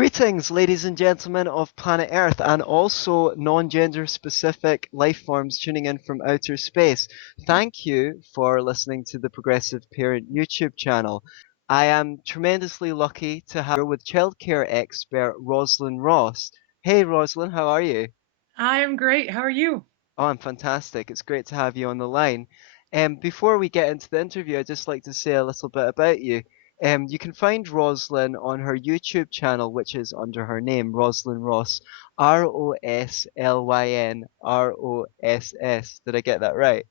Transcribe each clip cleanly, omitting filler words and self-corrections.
Greetings, ladies and gentlemen of planet Earth, and also non-gender specific life forms tuning in from outer space. Thank you for listening to the Progressive Parent YouTube channel. I am tremendously lucky to have here with childcare expert Roslyn Ross. Hey Roslyn, how are you? I am great. How are you? Oh, I'm fantastic. It's great to have you on the line. Before we get into the interview, I'd just like to say a little bit about you. You can find Roslyn on her YouTube channel, which is under her name, Roslyn Ross, Roslyn Ross. Did I get that right?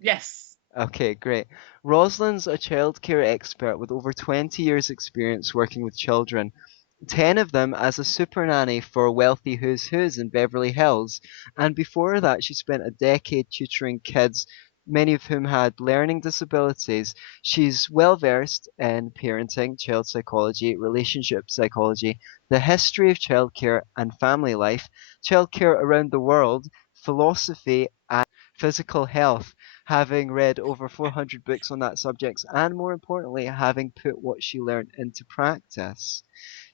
Yes. Okay, great. Roslyn's a childcare expert with over 20 years' experience working with children, 10 of them as a super nanny for wealthy who's who's in Beverly Hills. And before that, she spent a decade tutoring kids, many of whom had learning disabilities. She's well versed in parenting, child psychology, relationship psychology, the history of childcare and family life, childcare around the world, philosophy, and physical health, having read over 400 books on that subject, and more importantly, having put what she learned into practice.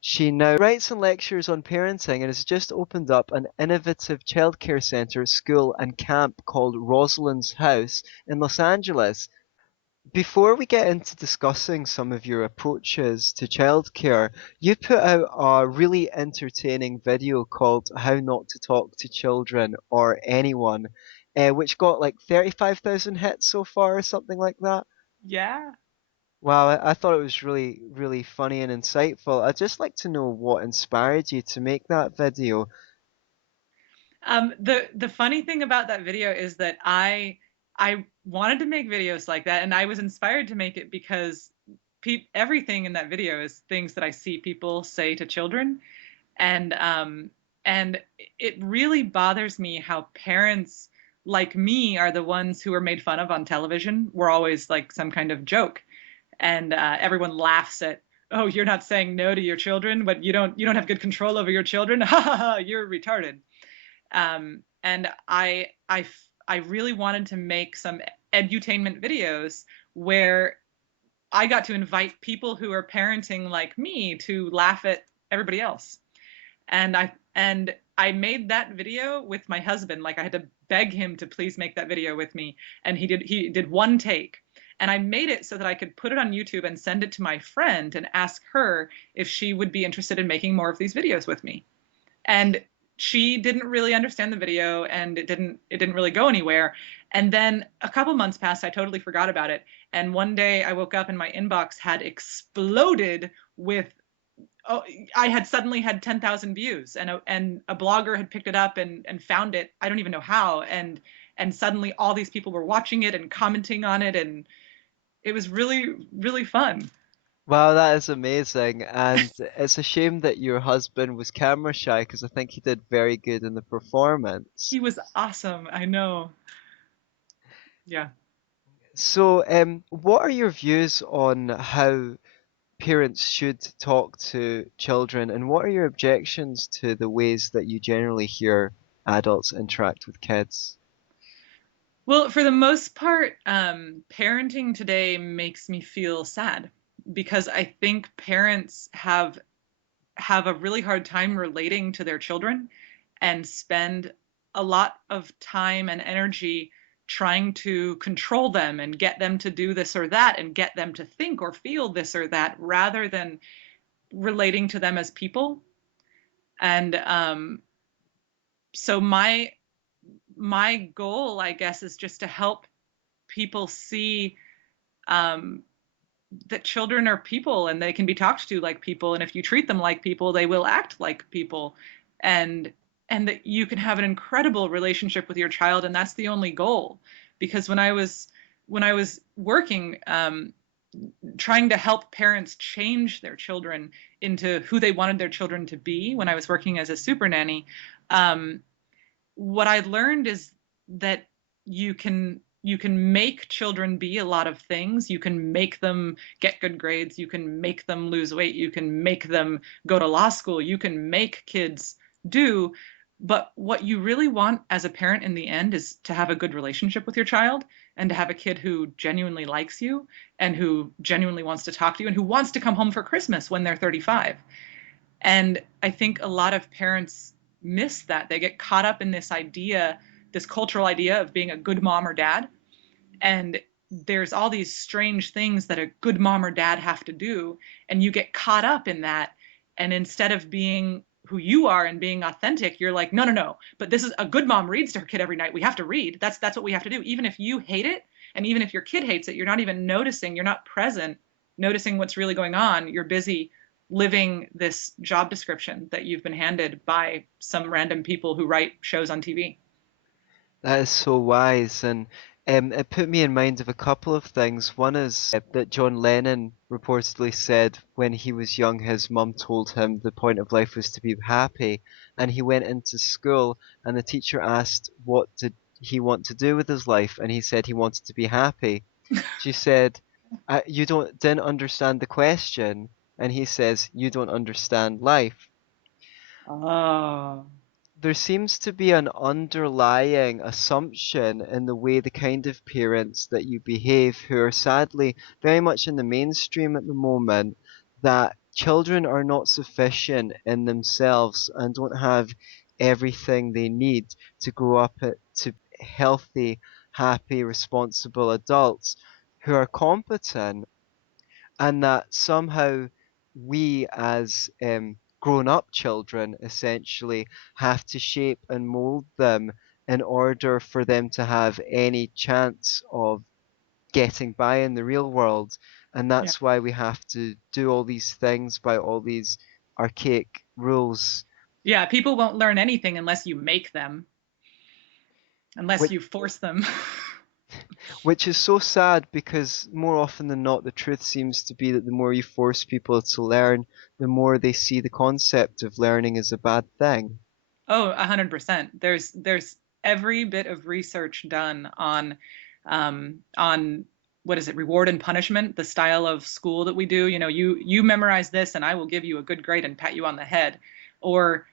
She now writes and lectures on parenting and has just opened up an innovative childcare center, school, and camp called Rosalind's House in Los Angeles. Before we get into discussing some of your approaches to childcare, you put out a really entertaining video called How Not to Talk to Children or Anyone, which got like 35,000 hits so far or something like that. Yeah. Wow, I thought it was really, really funny and insightful. I'd just like to know what inspired you to make that video. The funny thing about that video is that I wanted to make videos like that, and I was inspired to make it because everything in that video is things that I see people say to children, and and it really bothers me how parents like me are the ones who are made fun of on television. We're always like some kind of joke, and everyone laughs at, oh, you're not saying no to your children, but you don't have good control over your children. Ha ha ha, you're retarded. And I really wanted to make some edutainment videos where I got to invite people who are parenting like me to laugh at everybody else. And I made that video with my husband. Like, I had to beg him to please make that video with me, and he did one take. And I made it so that I could put it on YouTube and send it to my friend and ask her if she would be interested in making more of these videos with me. And she didn't really understand the video, and it didn't really go anywhere. And then a couple months passed. I totally forgot about it. And one day I woke up and my inbox had exploded with, oh, I had suddenly had 10,000 views, and a blogger had picked it up and found it. I don't even know how. And suddenly all these people were watching it and commenting on it, and it was really, really fun. Wow, that is amazing. And it's a shame that your husband was camera shy because I think he did very good in the performance. He was awesome. I know. Yeah. So, what are your views on how parents should talk to children, and what are your objections to the ways that you generally hear adults interact with kids? Well, for the most part, parenting today makes me feel sad because I think parents have a really hard time relating to their children and spend a lot of time and energy trying to control them and get them to do this or that and get them to think or feel this or that rather than relating to them as people. And so my goal, I guess, is just to help people see um, that children are people and they can be talked to like people, and if you treat them like people, they will act like people, and and that you can have an incredible relationship with your child, and that's the only goal. Because when I was working, trying to help parents change their children into who they wanted their children to be, when I was working as a super nanny, um, what I learned is that you can make children be a lot of things. You can make them get good grades. You can make them lose weight. You can make them go to law school. You can make kids do. But what you really want as a parent in the end is to have a good relationship with your child and to have a kid who genuinely likes you and who genuinely wants to talk to you and who wants to come home for Christmas when they're 35. And I think a lot of parents miss that. They get caught up in this idea, this cultural idea of being a good mom or dad. And there's all these strange things that a good mom or dad have to do. And you get caught up in that. And instead of being who you are and being authentic, you're like, no, no, no. But this is a good mom reads to her kid every night. We have to read. That's what we have to do. Even if you hate it, and even if your kid hates it, you're not even noticing, you're not present, noticing what's really going on. You're busy living this job description that you've been handed by some random people who write shows on TV. That is so wise, and it put me in mind of a couple of things. One is that John Lennon reportedly said when he was young, his mum told him the point of life was to be happy, and he went into school, and the teacher asked what did he want to do with his life, and he said he wanted to be happy. She said, "You didn't understand the question," and he says, "You don't understand life." Oh, There seems to be an underlying assumption in the way the kind of parents that you behave, who are sadly very much in the mainstream at the moment, that children are not sufficient in themselves and don't have everything they need to grow up to healthy, happy, responsible adults who are competent, and that somehow we as grown-up children essentially have to shape and mold them in order for them to have any chance of getting by in the real world. And yeah. that's why we have to do all these things by all these archaic rules, Yeah, people won't learn anything unless you make them, unless which you force them. which is so sad because more often than not, the truth seems to be that the more you force people to learn, the more they see the concept of learning as a bad thing. Oh, 100%. There's every bit of research done on what is it, reward and punishment, the style of school that we do. You know, you memorize this, and I will give you a good grade and pat you on the head, or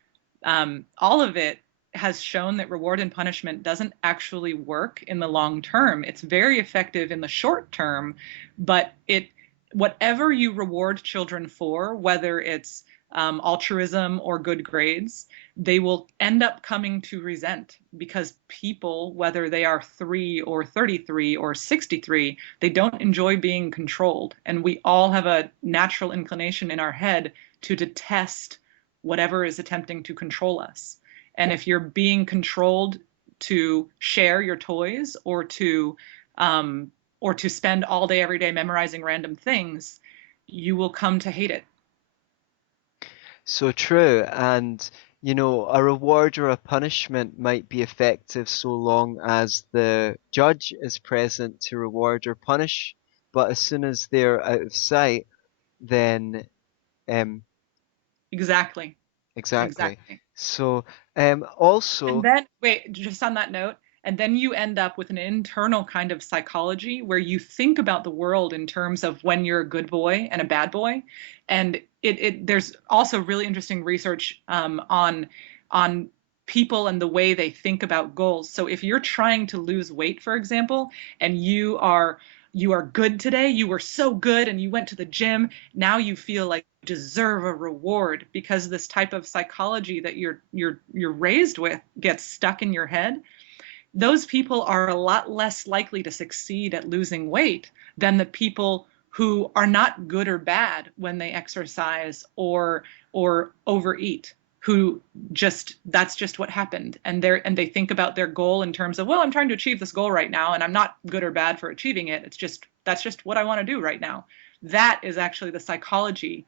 all of it has shown that reward and punishment doesn't actually work in the long term. It's very effective in the short term, but it whatever you reward children for, whether it's altruism or good grades, they will end up coming to resent because people, whether they are 3 or 33 or 63, they don't enjoy being controlled. And we all have a natural inclination in our head to detest whatever is attempting to control us. And if you're being controlled to share your toys or to spend all day every day memorizing random things, you will come to hate it. So true, and a reward or a punishment might be effective so long as the judge is present to reward or punish, but as soon as they're out of sight, then um, Exactly. exactly. Exactly. So And also, then, wait, just on that note, and then you end up with an internal kind of psychology where you think about the world in terms of when you're a good boy and a bad boy. And there's also really interesting research on people and the way they think about goals. So if you're trying to lose weight, for example, and you are good today, you were so good and you went to the gym, now you feel like you deserve a reward because this type of psychology that you're raised with gets stuck in your head. Those people are a lot less likely to succeed at losing weight than the people who are not good or bad when they exercise or overeat, who just that's just what happened, and they think about their goal in terms of, well, I'm trying to achieve this goal right now and I'm not good or bad for achieving it. It's just that's just what I want to do right now. That is actually the psychology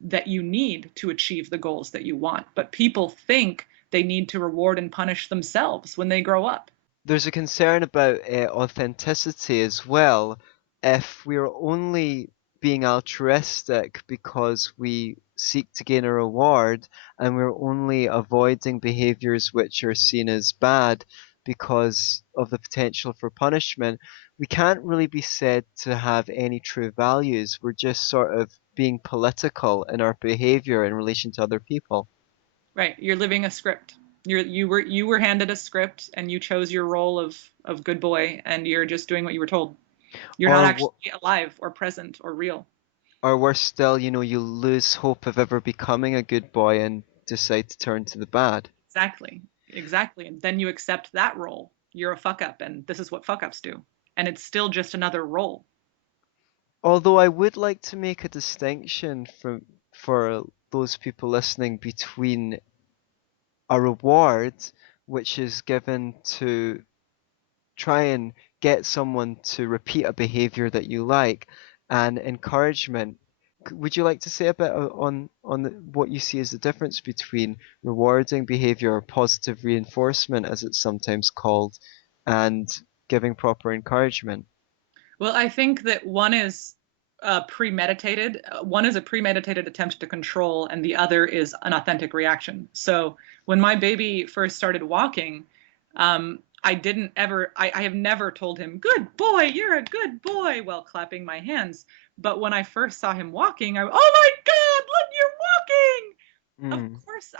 that you need to achieve the goals that you want, but people think they need to reward and punish themselves when they grow up. there's a concern about authenticity as well. If we're only being altruistic because we seek to gain a reward, and we're only avoiding behaviors which are seen as bad because of the potential for punishment, we can't really be said to have any true values. We're just sort of being political in our behavior in relation to other people. Right, you're living a script. You were handed a script and you chose your role of good boy and you're just doing what you were told. You're not Or actually alive or present or real. Or worse still, you lose hope of ever becoming a good boy and decide to turn to the bad. Exactly. Exactly. And then you accept that role. You're a fuck up, and this is what fuck ups do. And it's still just another role. Although I would like to make a distinction for those people listening between a reward which is given to try and get someone to repeat a behavior that you like, and encouragement. Would you like to say a bit on what you see as the difference between rewarding behavior or positive reinforcement, as it's sometimes called, and giving proper encouragement? Well, I think that one is premeditated. One is a premeditated attempt to control, and the other is an authentic reaction. So when my baby first started walking, I didn't ever, I have never told him, good boy, you're a good boy, while clapping my hands. But when I first saw him walking, oh my God, look, you're walking. Of Mm, course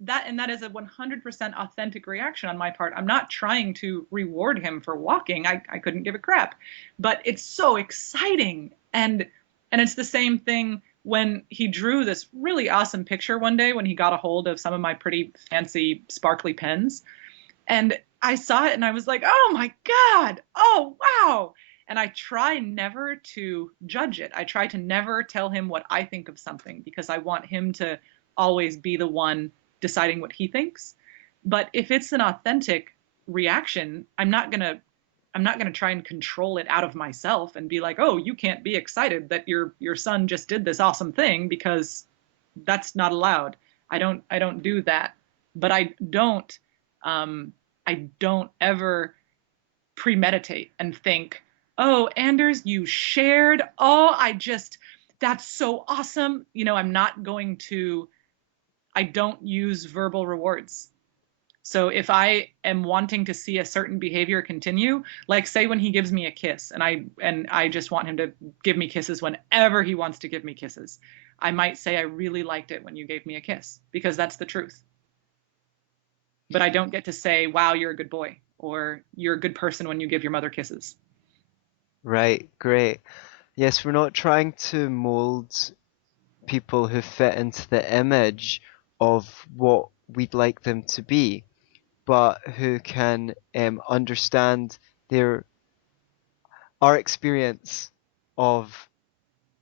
that is a 100% authentic reaction on my part. I'm not trying to reward him for walking. I couldn't give a crap. But it's so exciting. And it's the same thing when he drew this really awesome picture one day when he got a hold of some of my pretty fancy sparkly pens. And I saw it and I was like, "Oh my God. Oh wow." And I try never to judge it. I try to never tell him what I think of something because I want him to always be the one deciding what he thinks. But if it's an authentic reaction, I'm not going to try and control it out of myself and be like, "Oh, you can't be excited that your son just did this awesome thing," because that's not allowed. I don't do that. But I don't ever premeditate and think, "Oh, Anders, you shared. Oh, that's so awesome." I'm not going to, I don't use verbal rewards. So if I am wanting to see a certain behavior continue, like say when he gives me a kiss and I just want him to give me kisses whenever he wants to give me kisses, I might say I really liked it when you gave me a kiss because that's the truth. But I don't get to say, "Wow, you're a good boy," or "You're a good person when you give your mother kisses." right, great. Yes, we're not trying to mold people who fit into the image of what we'd like them to be, but who can understand their our experience of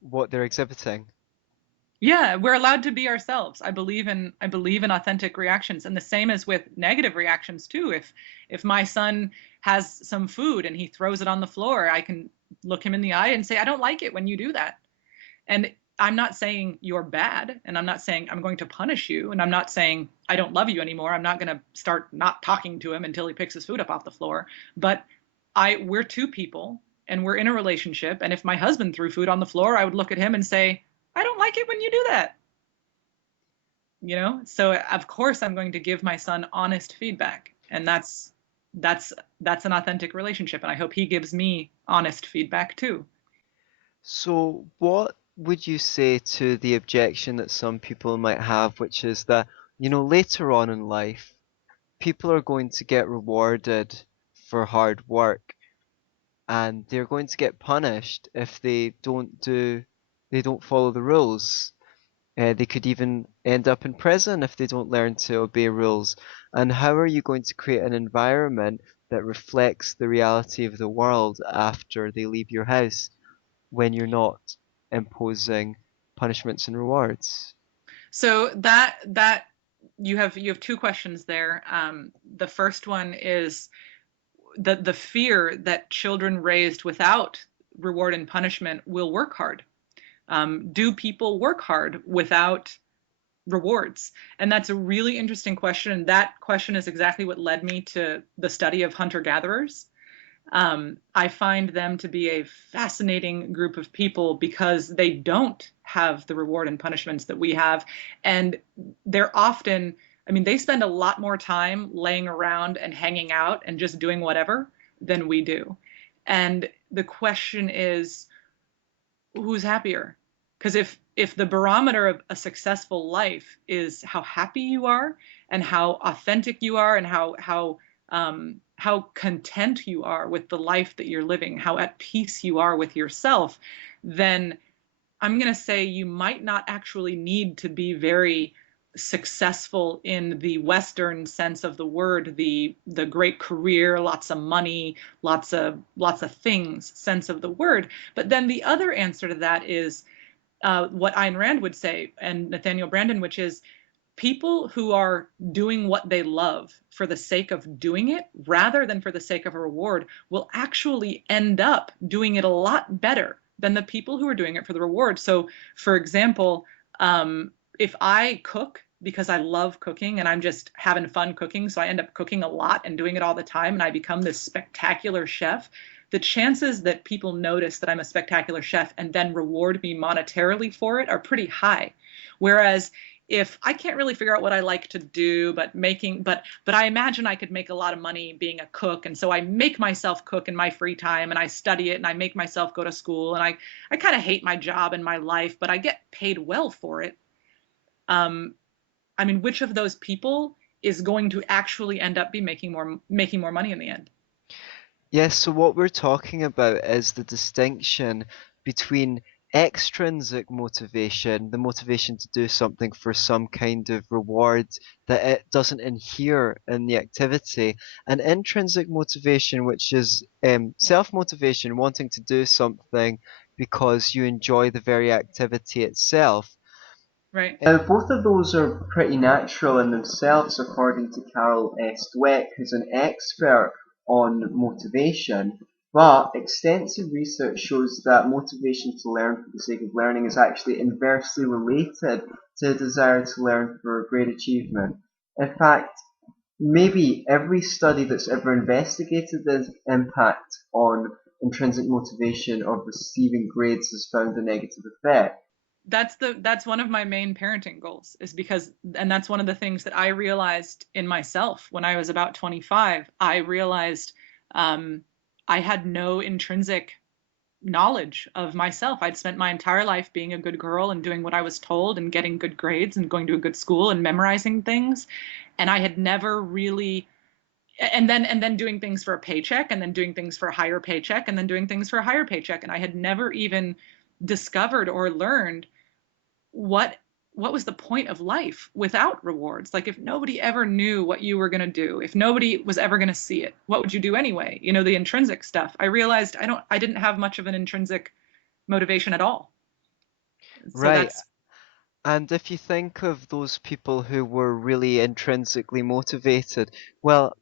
what they're exhibiting. Yeah, we're allowed to be ourselves. I believe in authentic reactions, and the same as with negative reactions too. If my son has some food and he throws it on the floor, I can look him in the eye and say, "I don't like it when you do that." And I'm not saying you're bad, and I'm not saying I'm going to punish you, and I'm not saying I don't love you anymore. I'm not going to start not talking to him until he picks his food up off the floor. But we're two people and we're in a relationship, and if my husband threw food on the floor, I would look at him and say, "I don't like it when you do that." So of course I'm going to give my son honest feedback, and that's that's an authentic relationship, and I hope he gives me honest feedback too. So, what would you say to the objection that some people might have, which is that, later on in life, people are going to get rewarded for hard work, and they're going to get punished if they don't follow the rules. They could even end up in prison if they don't learn to obey rules. And how are you going to create an environment that reflects the reality of the world after they leave your house when you're not imposing punishments and rewards? So that you have two questions there. The first one is the fear that children raised without reward and punishment will work hard. Do people work hard without rewards? And that's a really interesting question. And that question is exactly what led me to the study of hunter gatherers. I find them to be a fascinating group of people because they don't have the reward and punishments that we have. And they're often, I mean, they spend a lot more time laying around and hanging out and just doing whatever than we do. And the question is, who's happier? Because if the barometer of a successful life is how happy you are and how authentic you are and how content you are with the life that you're living, how at peace you are with yourself, then I'm going to say you might not actually need to be very successful in the Western sense of the word, the great career, lots of money, lots of things sense of the word. But then the other answer to that is what Ayn Rand would say and Nathaniel Branden, which is people who are doing what they love for the sake of doing it rather than for the sake of a reward will actually end up doing it a lot better than the people who are doing it for the reward. So, for example, if I cook because I love cooking and I'm just having fun cooking, so I end up cooking a lot and doing it all the time, and I become this spectacular chef, the chances that people notice that I'm a spectacular chef and then reward me monetarily for it are pretty high. Whereas if I can't really figure out what I like to do, but I imagine I could make a lot of money being a cook, and so I make myself cook in my free time and I study it and I make myself go to school and I kind of hate my job and my life, but I get paid well for it. Um, I mean, which of those people is going to actually end up be making more money in the end? Yes, so what we're talking about is the distinction between extrinsic motivation, the motivation to do something for some kind of reward that it doesn't inhere in the activity, and intrinsic motivation, which is self-motivation, wanting to do something because you enjoy the very activity itself. Right. Both of those are pretty natural in themselves, according to Carol S. Dweck, who's an expert on motivation. But extensive research shows that motivation to learn for the sake of learning is actually inversely related to a desire to learn for great achievement. In fact, maybe every study that's ever investigated the impact on intrinsic motivation of receiving grades has found a negative effect. That's one of my main parenting goals, is because, and that's one of the things that I realized in myself when I was about 25. I realized um, I had no intrinsic knowledge of myself. I'd spent my entire life being a good girl and doing what I was told and getting good grades and going to a good school and memorizing things, and I had never really, and then doing things for a paycheck, and then doing things for a higher paycheck, and then doing things for a higher paycheck, and I had never even discovered or learned what what was the point of life without rewards. Like, if nobody ever knew what you were going to do, if nobody was ever going to see it, what would you do anyway? The intrinsic stuff. I realized I didn't have much of an intrinsic motivation at all. So Right. that's And if you think of those people who were really intrinsically motivated, well,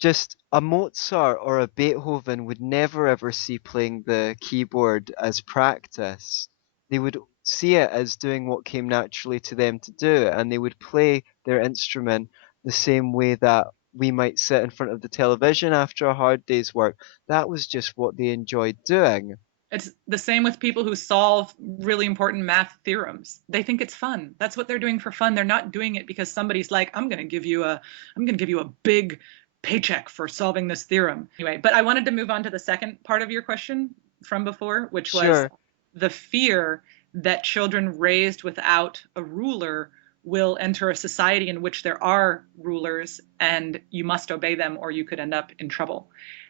just a Mozart or a Beethoven would never ever see playing the keyboard as practice. They would see it as doing what came naturally to them to do, and they would play their instrument the same way that we might sit in front of the television after a hard day's work. That was just what they enjoyed doing. It's the same with people who solve really important math theorems. They think it's fun. That's what they're doing for fun. They're not doing it because somebody's like, I'm going to give you a big paycheck for solving this theorem. Anyway, but I wanted to move on to the second part of your question from before, which was Sure. the fear that children raised without a ruler will enter a society in which there are rulers and you must obey them or you could end up in trouble.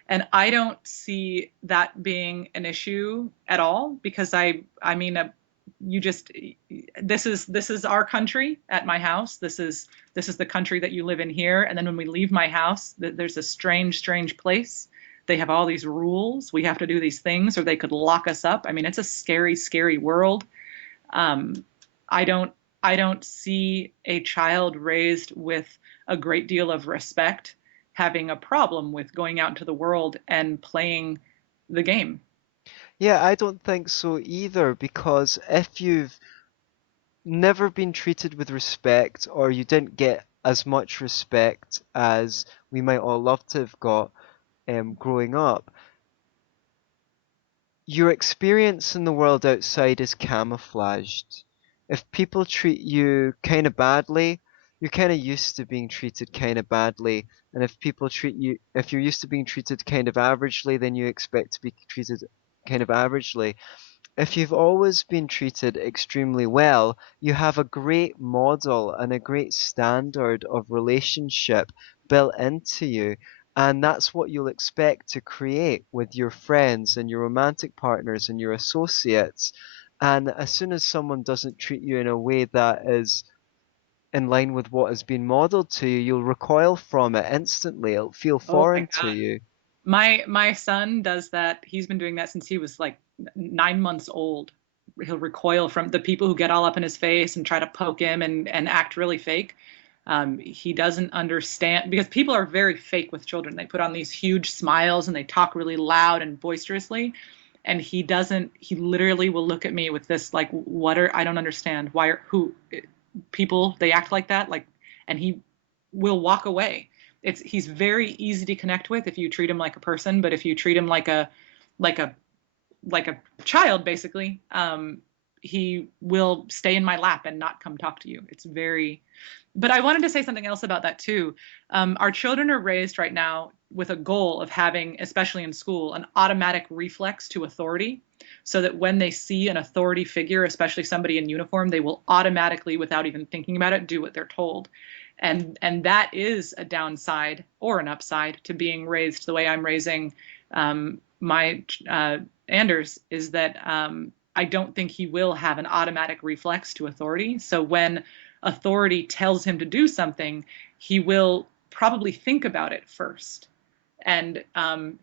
And I don't see that being an issue at all, because I mean, you just, this is our country at my house. This is the country that you live in here. And then when we leave my house, there's a strange place. They have all these rules. We have to do these things, or they could lock us up. I mean, it's a scary world. Um, I don't I don't see a child raised with a great deal of respect having a problem with going out into the world and playing the game. Yeah, I don't think so either, because if you've never been treated with respect, or you didn't get as much respect as we might all love to have got growing up, your experience in the world outside is camouflaged. If people treat you kind of badly, you're kind of used to being treated kind of badly. And if you're used to being treated kind of averagely, then you expect to be treated kind of averagely. If you've always been treated extremely well, you have a great model and a great standard of relationship built into you. And that's what you'll expect to create with your friends and your romantic partners and your associates. And as soon as someone doesn't treat you in a way that is in line with what has been modeled to you, you'll recoil from it instantly. It'll feel Oh my foreign to God. you. My son does that. He's been doing that since he was like 9 months old. He'll recoil from the people who get all up in his face and try to poke him and act really fake. He doesn't understand because people are very fake with children. They put on these huge smiles and they talk really loud and boisterously. And he doesn't, he literally will look at me with this, like, what are, I don't understand. Why are, who, people, they act like that? Like, and he will walk away. He's very easy to connect with if you treat him like a person, but if you treat him like a like a child, basically, he will stay in my lap and not come talk to you. It's very. But I wanted to say something else about that too. Our children are raised right now with a goal of having, especially in school, an automatic reflex to authority, so that when they see an authority figure, especially somebody in uniform, they will automatically, without even thinking about it, do what they're told. And that is a downside or an upside to being raised the way I'm raising my Anders, is that I don't think he will have an automatic reflex to authority. So when authority tells him to do something, he will probably think about it first. And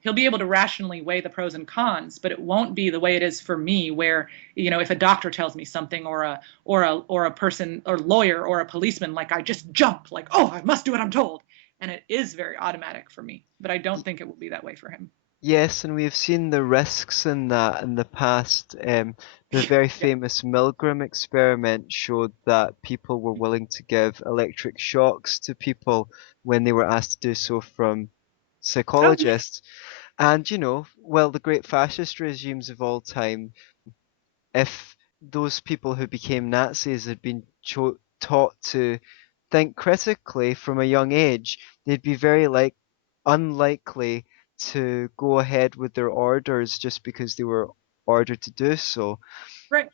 he'll be able to rationally weigh the pros and cons, but it won't be the way it is for me, where, if a doctor tells me something, or a person or lawyer or a policeman, like, I just jump, like, oh, I must do what I'm told, and it is very automatic for me. But I don't think it will be that way for him. Yes, and we've seen the risks in that in the past. The very Yeah. famous Milgram experiment showed that people were willing to give electric shocks to people when they were asked to do so from Oh yeah. psychologists. And, well, the great fascist regimes of all time, if those people who became Nazis had been taught to think critically from a young age, they'd be very unlikely to go ahead with their orders just because they were ordered to do so. Right.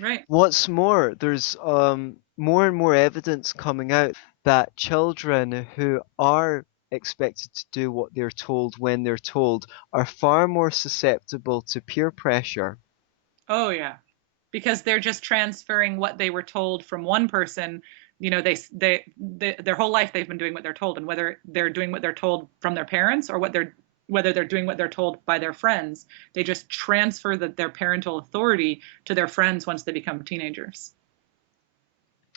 Right. What's more, there's more and more evidence coming out that children who are expected to do what they're told when they're told are far more susceptible to peer pressure. Oh yeah, because they're just transferring what they were told from one person. Their whole life they've been doing what they're told, and whether they're doing what they're told from their parents, or whether they're doing what they're told by their friends, they just transfer their parental authority to their friends once they become teenagers.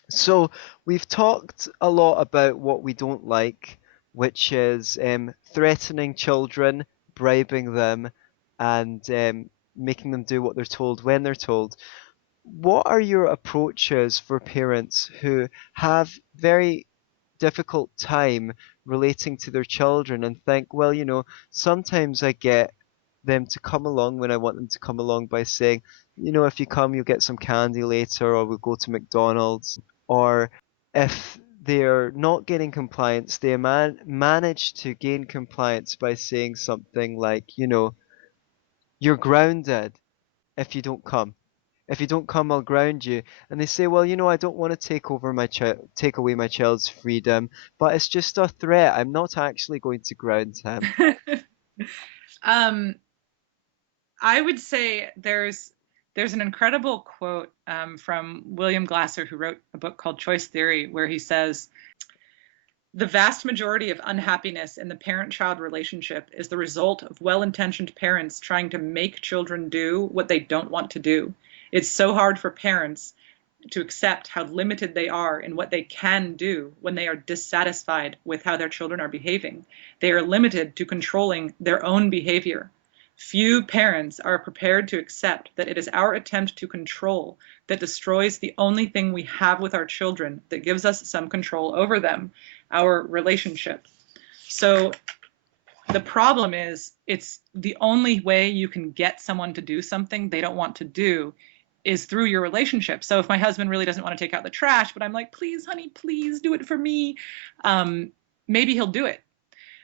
So we've talked a lot about what we don't like, which is threatening children, bribing them, and making them do what they're told when they're told. What are your approaches for parents who have very difficult time relating to their children and think, well, sometimes I get them to come along when I want them to come along by saying, if you come, you'll get some candy later, or we'll go to McDonald's. Or if they're not getting compliance, they manage to gain compliance by saying something like, you're grounded if you don't come. If you don't come, I'll ground you. And they say, well, I don't want to take away my child's freedom, but it's just a threat. I'm not actually going to ground him. um, I would say there's an incredible quote from William Glasser, who wrote a book called Choice Theory, where he says, "The vast majority of unhappiness in the parent-child relationship is the result of well-intentioned parents trying to make children do what they don't want to do. It's so hard for parents to accept how limited they are in what they can do when they are dissatisfied with how their children are behaving. They are limited to controlling their own behavior. Few parents are prepared to accept that it is our attempt to control that destroys the only thing we have with our children that gives us some control over them, our relationship." So the problem is, it's the only way you can get someone to do something they don't want to do is through your relationship. So if my husband really doesn't want to take out the trash, but I'm like, please, honey, please do it for me, maybe he'll do it.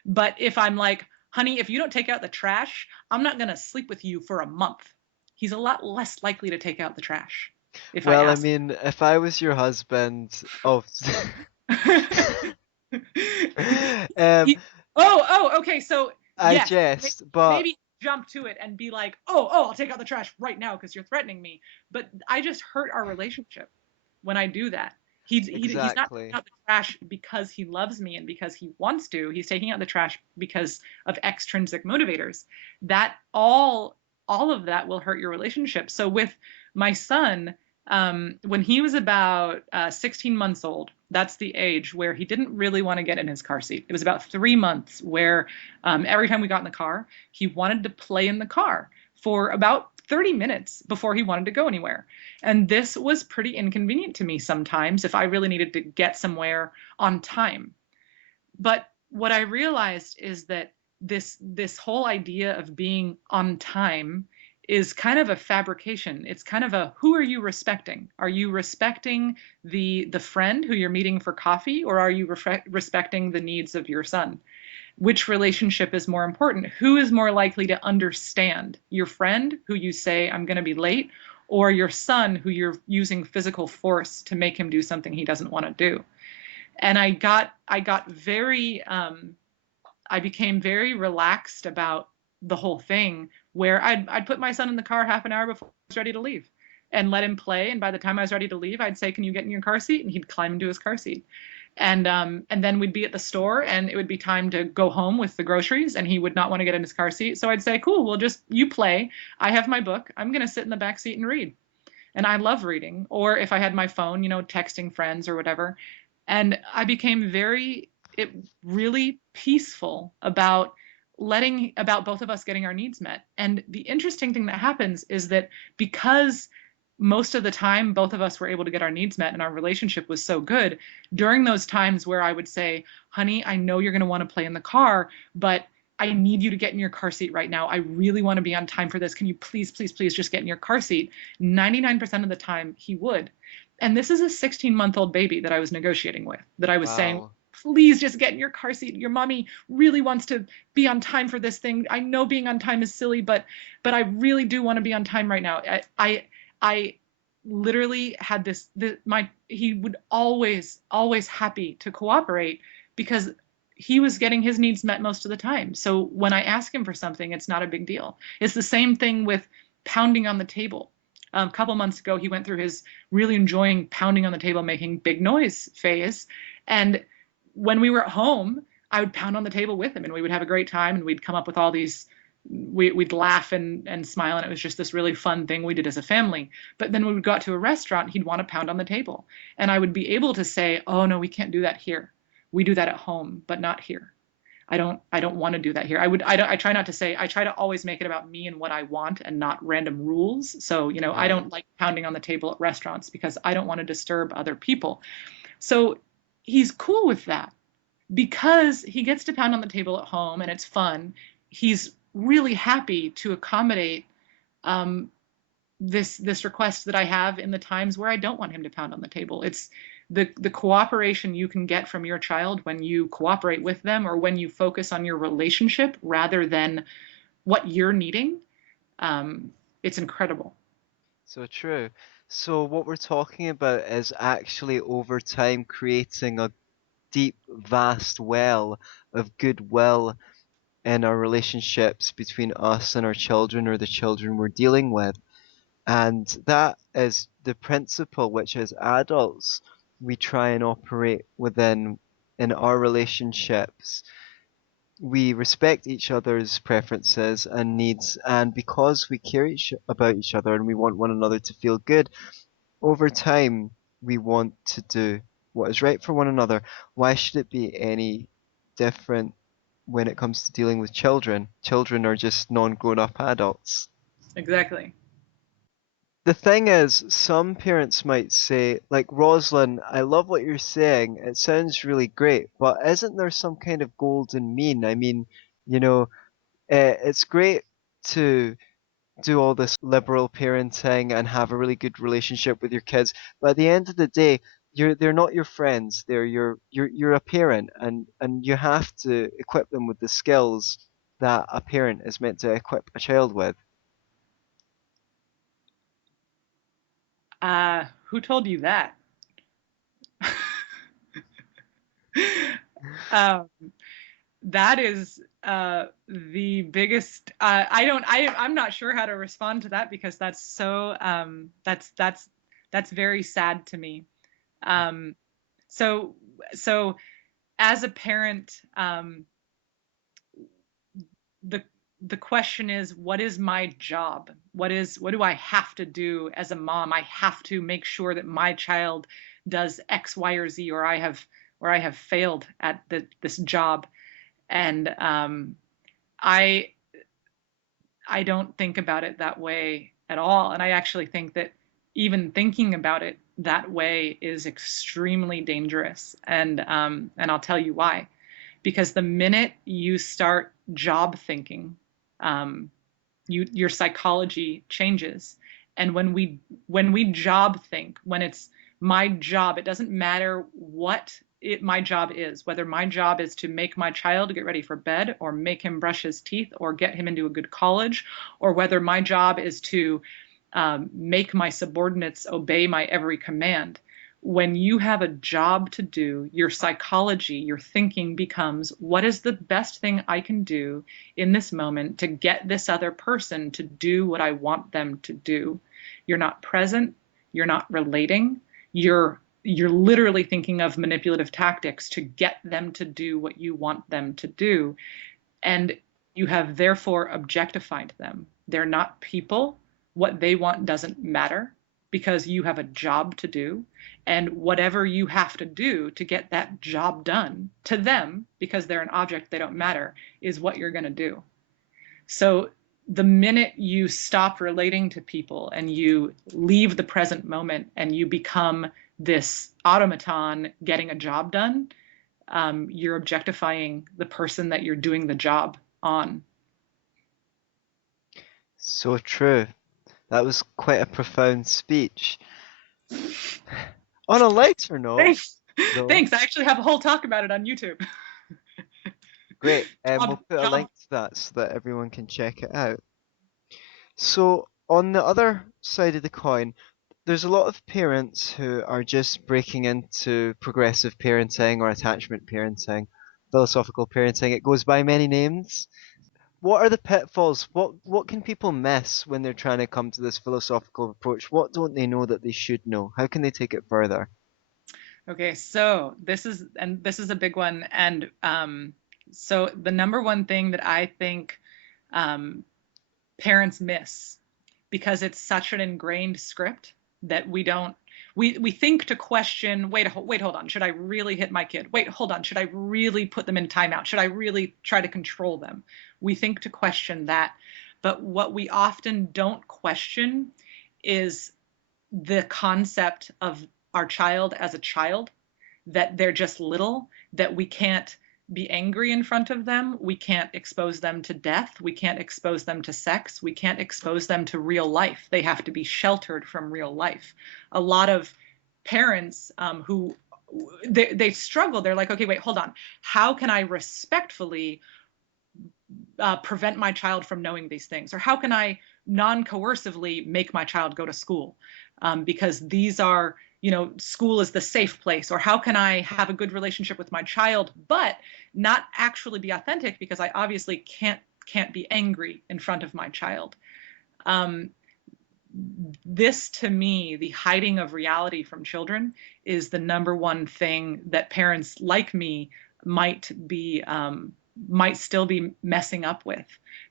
But if I'm like, honey, if you don't take out the trash, I'm not going to sleep with you for a month, he's a lot less likely to take out the trash if I Well, I ask. mean, if I was your husband, oh, um, He, oh, okay. So I yes, jest, but maybe. jump to it and be like, oh, I'll take out the trash right now because you're threatening me. But I just hurt our relationship when I do that. He's not taking Exactly. out the trash because he loves me and because he wants to. He's taking out the trash because of extrinsic motivators. That all of that will hurt your relationship. So with my son, when he was about 16 months old, that's the age where he didn't really want to get in his car seat. It was about 3 months where every time we got in the car, he wanted to play in the car for about 30 minutes before he wanted to go anywhere. And this was pretty inconvenient to me sometimes if I really needed to get somewhere on time. But what I realized is that this whole idea of being on time is kind of a fabrication. It's kind of a, who are you respecting? Are you respecting the friend who you're meeting for coffee, or are you respecting the needs of your son? Which relationship is more important? Who is more likely to understand? Your friend who you say, I'm going to be late, or your son who you're using physical force to make him do something he doesn't want to do? And I got very I became very relaxed about the whole thing, where I'd put my son in the car half an hour before I was ready to leave and let him play. And by the time I was ready to leave, I'd say, can you get in your car seat? And he'd climb into his car seat. And then we'd be at the store and it would be time to go home with the groceries and he would not want to get in his car seat. So I'd say, cool, well, just you play. I have my book. I'm going to sit in the back seat and read. And I love reading. Or if I had my phone, texting friends or whatever. And I became really peaceful about both of us getting our needs met. And the interesting thing that happens is that because most of the time both of us were able to get our needs met and our relationship was so good, during those times where I would say, honey, I know you're going to want to play in the car, but I need you to get in your car seat right now. I really want to be on time for this. Can you please, please, please just get in your car seat? 99% of the time he would. And this is a 16-month-old baby that I was negotiating with, that I was saying, Wow. please just get in your car seat. Your mommy really wants to be on time for this thing. I know being on time is silly, but I really do want to be on time right now. I literally had he would always happy to cooperate because he was getting his needs met most of the time. So when I ask him for something, it's not a big deal. It's the same thing with pounding on the table. A couple months ago, he went through his really enjoying pounding on the table, making big noise phase. And when we were at home, I would pound on the table with him and we would have a great time and we'd come up with all these, we'd laugh and smile. And it was just this really fun thing we did as a family. But then when we got to a restaurant, he'd want to pound on the table. And I would be able to say, oh no, we can't do that here. We do that at home, but not here. I don't want to do that here. I try not to say, I try to always make it about me and what I want and not random rules. So, I Right. don't like pounding on the table at restaurants because I don't want to disturb other people. So he's cool with that because he gets to pound on the table at home and it's fun. He's really happy to accommodate um, this request that I have in the times where I don't want him to pound on the table. It's the cooperation you can get from your child when you cooperate with them or when you focus on your relationship rather than what you're needing. Um, it's incredible. So true. So what we're talking about is actually over time creating a deep, vast well of goodwill in our relationships between us and our children or the children we're dealing with. And that is the principle which, as adults, we try and operate within in our relationships. We respect each other's preferences and needs, and because we care about each other and we want one another to feel good, over time we want to do what is right for one another. Why should it be any different when it comes to dealing with children? Children are just non-grown up adults. Exactly. The thing is, some parents might say, like Roslyn, I love what you're saying. It sounds really great, but isn't there some kind of golden mean? I mean, you know, it's great to do all this liberal parenting and have a really good relationship with your kids, but at the end of the day, they're not your friends. You're a parent, and you have to equip them with the skills that a parent is meant to equip a child with. Who told you that? um, that is The biggest, I'm not sure how to respond to that because that's so, that's very sad to me. Um, so, so as a parent, the the question is, what is my job? What do I have to do as a mom? I have to make sure that my child does X, Y, or Z, or I have failed at this job. And I I don't think about it that way at all. And I actually think that even thinking about it that way is extremely dangerous. And I'll tell you why. Because the minute you start job thinking, um, your psychology changes. And when we job think, when it's my job, it doesn't matter what my job is, whether my job is to make my child get ready for bed or make him brush his teeth or get him into a good college, or whether my job is to make my subordinates obey my every command. When you have a job to do, your psychology, your thinking becomes, what is the best thing I can do in this moment to get this other person to do what I want them to do? You're not present, you're not relating, you're literally thinking of manipulative tactics to get them to do what you want them to do. And you have therefore objectified them. They're not people. What they want doesn't matter because you have a job to do. And whatever you have to do to get that job done to them, because they're an object, they don't matter, is what you're going to do. So the minute you stop relating to people and you leave the present moment and you become this automaton getting a job done, you're objectifying the person that you're doing the job on. So true. That was quite a profound speech. On a lighter note, Thanks. though, Thanks. I actually have a whole talk about it on YouTube. great. Job, We'll put a job. link to that so that everyone can check it out. So, on the other side of the coin, there's a lot of parents who are just breaking into progressive parenting or attachment parenting, philosophical parenting. It goes by many names. What are the pitfalls? What can people miss when they're trying to come to this philosophical approach? What don't they know that they should know? How can they take it further? Okay, so this is a big one, and so the number one thing that I think um, parents miss, because it's such an ingrained script that we think to question, wait, hold on, should I really hit my kid? Wait, hold on, should I really put them in timeout? Should I really try to control them? We think to question that, but what we often don't question is the concept of our child as a child, that they're just little, that we can't be angry in front of them. We can't expose them to death. We can't expose them to sex. We can't expose them to real life. They have to be sheltered from real life. A lot of parents who they struggle. They're like, okay, wait, hold on. How can I respectfully prevent my child from knowing these things? Or how can I non-coercively make my child go to school? Because these are, school is the safe place. Or how can I have a good relationship with my child, but not actually be authentic because I obviously can't be angry in front of my child. Um, this to me, the hiding of reality from children, is the number one thing that parents like me might still be messing up with.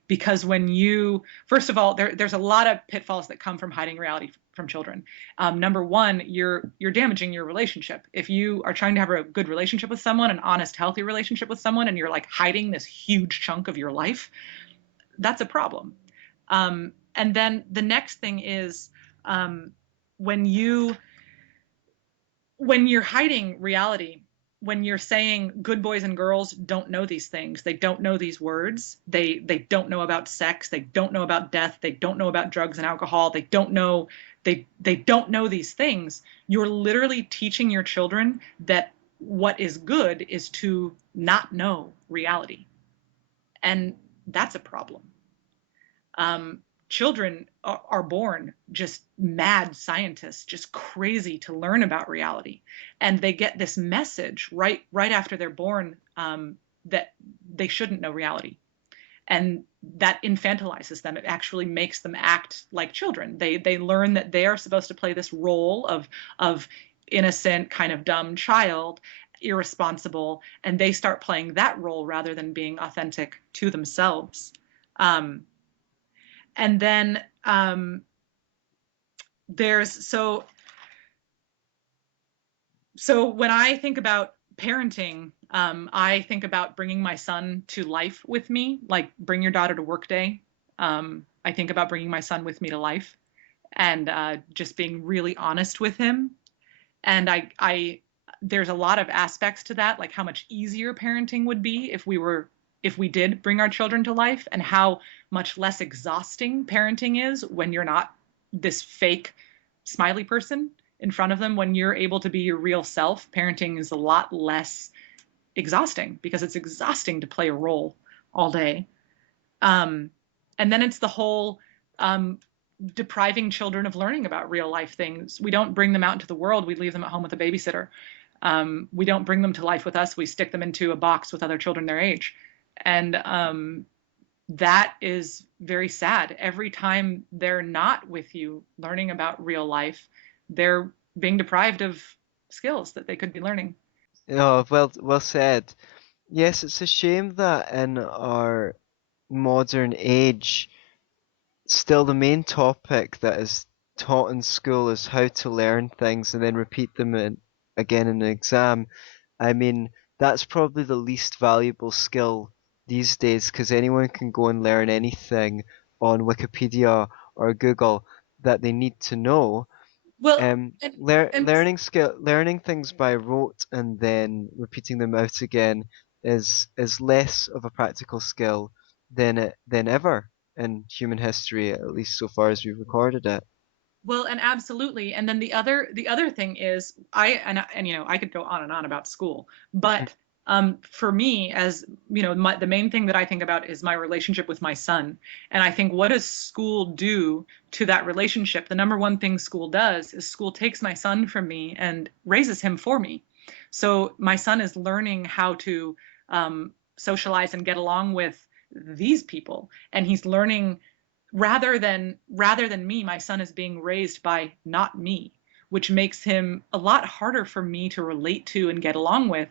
Because when you, first of all, there's a lot of pitfalls that come from hiding reality from children. Number one, you're damaging your relationship. If you are trying to have a good relationship with someone, an honest, healthy relationship with someone, and you're like hiding this huge chunk of your life, that's a problem. And then the next thing is, when you're hiding reality, when you're saying good boys and girls don't know these things, they don't know these words, they don't know about sex, they don't know about death, they don't know about drugs and alcohol, they don't know these things, you're literally teaching your children that what is good is to not know reality. And that's a problem. Children are born just mad scientists, just crazy to learn about reality, and they get this message right after they're born, that they shouldn't know reality. And that infantilizes them. It actually makes them act like children. They learn that they are supposed to play this role of innocent, kind of dumb child, irresponsible, and they start playing that role rather than being authentic to themselves. Um, and then there's so when I think about parenting, I think about bringing my son to life with me, like bring your daughter to work day. I think about bringing my son with me to life and just being really honest with him. And there's a lot of aspects to that, like how much easier parenting would be if we did bring our children to life, and how much less exhausting parenting is when you're not this fake smiley person in front of them. When you're able to be your real self, parenting is a lot less exhausting because it's exhausting to play a role all day. Um, and then it's the whole depriving children of learning about real life things. We don't bring them out into the world. We leave them at home with a babysitter. We don't bring them to life with us. We stick them into a box with other children their age. And that is very sad. Every time they're not with you learning about real life, they're being deprived of skills that they could be learning. Oh, well said. Yes, it's a shame that in our modern age, still the main topic that is taught in school is how to learn things and then repeat them again in an exam. I mean, that's probably the least valuable skill these days because anyone can go and learn anything on Wikipedia or Google that they need to know. Well, and and Learning things by rote and then repeating them out again is less of a practical skill than ever in human history, at least so far as we've recorded it. Well, and absolutely. And then the other thing is and you know, I could go on and on about school, but for me, as you know, the main thing that I think about is my relationship with my son. And I think, what does school do to that relationship? The number one thing school does is school takes my son from me and raises him for me. So my son is learning how to socialize and get along with these people, and he's learning rather than me, my son is being raised by not me, which makes him a lot harder for me to relate to and get along with,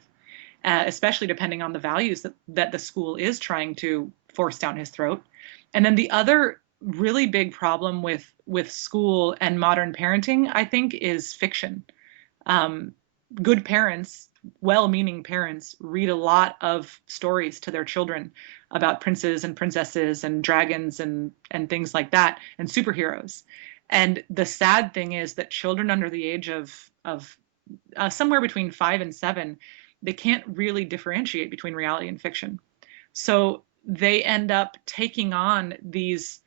especially depending on the values that the school is trying to force down his throat. And then the other really big problem with school and modern parenting, I think, is fiction. Good parents, well-meaning parents, read a lot of stories to their children about princes and princesses and dragons and things like that, and superheroes. And the sad thing is that children under the age of somewhere between 5 and 7, they can't really differentiate between reality and fiction. So they end up taking on these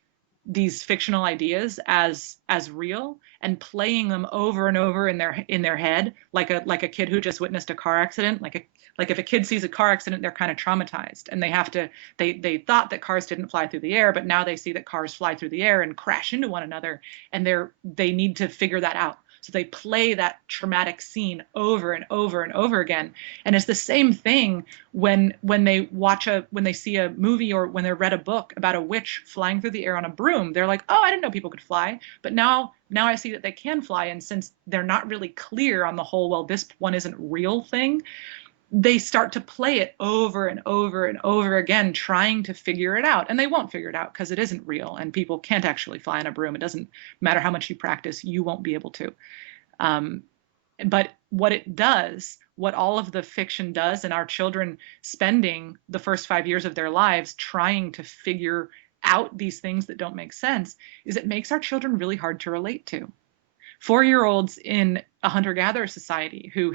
fictional ideas as real and playing them over and over in their head, like a kid who just witnessed a car accident. Like if a kid sees a car accident, they're kind of traumatized, and they thought that cars didn't fly through the air, but now they see that cars fly through the air and crash into one another, and they need to figure that out. So they play that traumatic scene over and over and over again. And it's the same thing when they see a movie or when they read a book about a witch flying through the air on a broom. They're like, oh, I didn't know people could fly, but now I see that they can fly. And since they're not really clear on the whole, well, this one isn't real thing, they start to play it over and over and over again, trying to figure it out. And they won't figure it out because it isn't real, and people can't actually fly on a broom. It doesn't matter how much you practice, you won't be able to. Um, but what all of the fiction does, and our children spending the first 5 years of their lives trying to figure out these things that don't make sense, is it makes our children really hard to relate to. 4-year-olds in a hunter-gatherer society who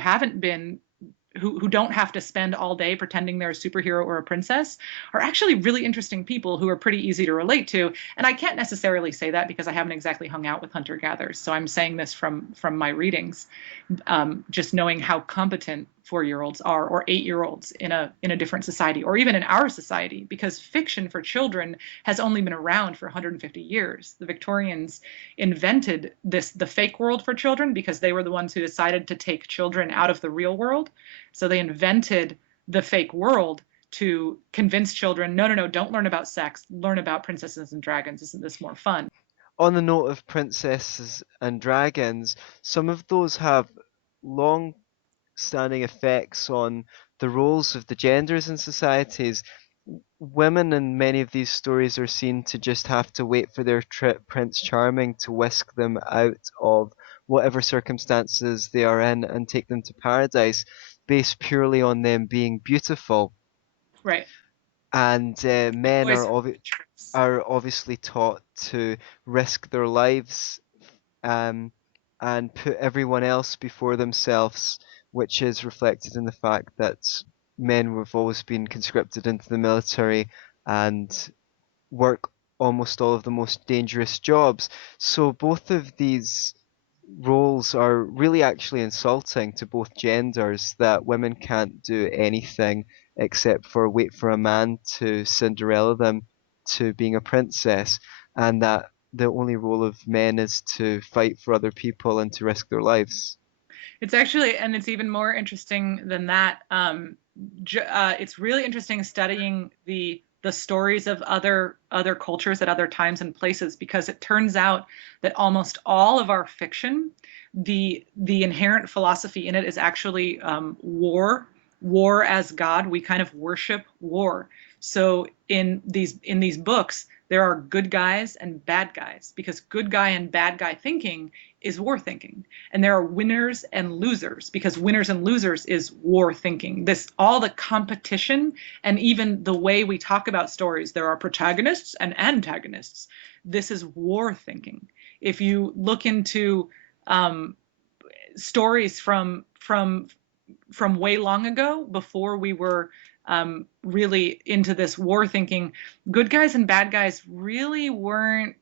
don't have to spend all day pretending they're a superhero or a princess are actually really interesting people who are pretty easy to relate to. And I can't necessarily say that because I haven't exactly hung out with hunter-gatherers. So I'm saying this from my readings, just knowing how competent 4-year-olds are, or 8-year-olds in a different society, or even in our society, because fiction for children has only been around for 150 years. The Victorians invented the fake world for children because they were the ones who decided to take children out of the real world. So they invented the fake world to convince children, no, no, no, don't learn about sex, learn about princesses and dragons. Isn't this more fun? On the note of princesses and dragons, some of those have long-standing effects on the roles of the genders in societies. Women in many of these stories are seen to just have to wait for their Prince Charming to whisk them out of whatever circumstances they are in and take them to paradise, based purely on them being beautiful. Right. And And men boys have tricks. are obviously taught to risk their lives um, and put everyone else before themselves, which is reflected in the fact that men have always been conscripted into the military and work almost all of the most dangerous jobs. So both of these roles are really actually insulting to both genders, that women can't do anything except for wait for a man to Cinderella them to being a princess, and that the only role of men is to fight for other people and to risk their lives. It's actually, and it's even more interesting than that. It's really interesting studying the stories of other cultures at other times and places, because it turns out that almost all of our fiction, the inherent philosophy in it is actually war as God. We kind of worship war. So in these books, there are good guys and bad guys, because good guy and bad guy thinking is war thinking, and there are winners and losers, because winners and losers is war thinking. This, all the competition, and even the way we talk about stories, there are protagonists and antagonists. This is war thinking. If you look into um, stories from way long ago, before we were really into this war thinking, good guys and bad guys really weren't.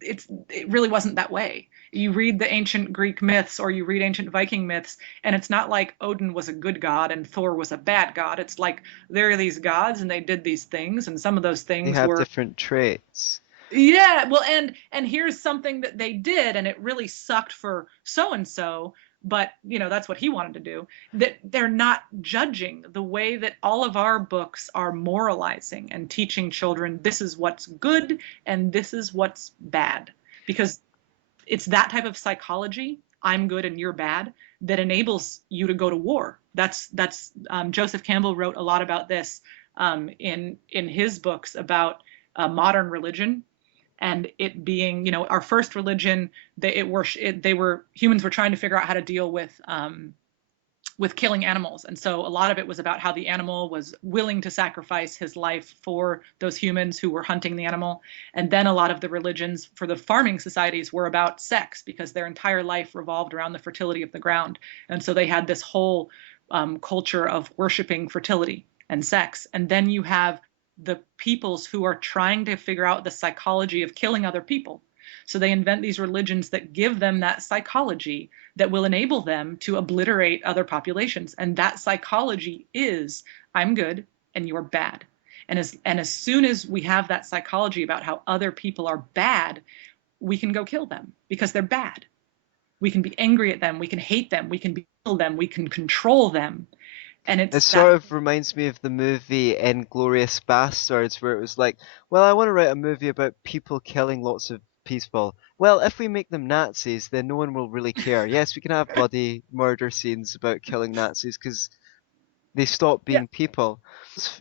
It really wasn't that way. You read the ancient Greek myths or you read ancient Viking myths, and it's not like Odin was a good god and Thor was a bad god. It's like there are these gods and they did these things, and some of those They things have were, different traits. yeah, well, and here's something that they did and it really sucked for so and so, but that's what he wanted to do. That they're not judging the way that all of our books are moralizing and teaching children this is what's good and this is what's bad, because it's that type of psychology, I'm good and you're bad, that enables you to go to war. That's Joseph Campbell wrote a lot about this in his books about modern religion, and it being, our first religion, they were humans were trying to figure out how to deal with killing animals. And so a lot of it was about how the animal was willing to sacrifice his life for those humans who were hunting the animal. And then a lot of the religions for the farming societies were about sex, because their entire life revolved around the fertility of the ground. And so they had this whole culture of worshiping fertility and sex. And then you have the peoples who are trying to figure out the psychology of killing other people. So they invent these religions that give them that psychology that will enable them to obliterate other populations. And that psychology is, I'm good and you're bad. And as soon as we have that psychology about how other people are bad, we can go kill them because they're bad. We can be angry at them, we can hate them, we can kill them, we can control them. And It it's that. sort of reminds me of the movie Inglourious Bastards, where it was like, well, I want to write a movie about people killing lots of people. Well, if we make them Nazis, then no one will really care. Yes, we can have bloody murder scenes about killing Nazis because they stop Yeah. being people.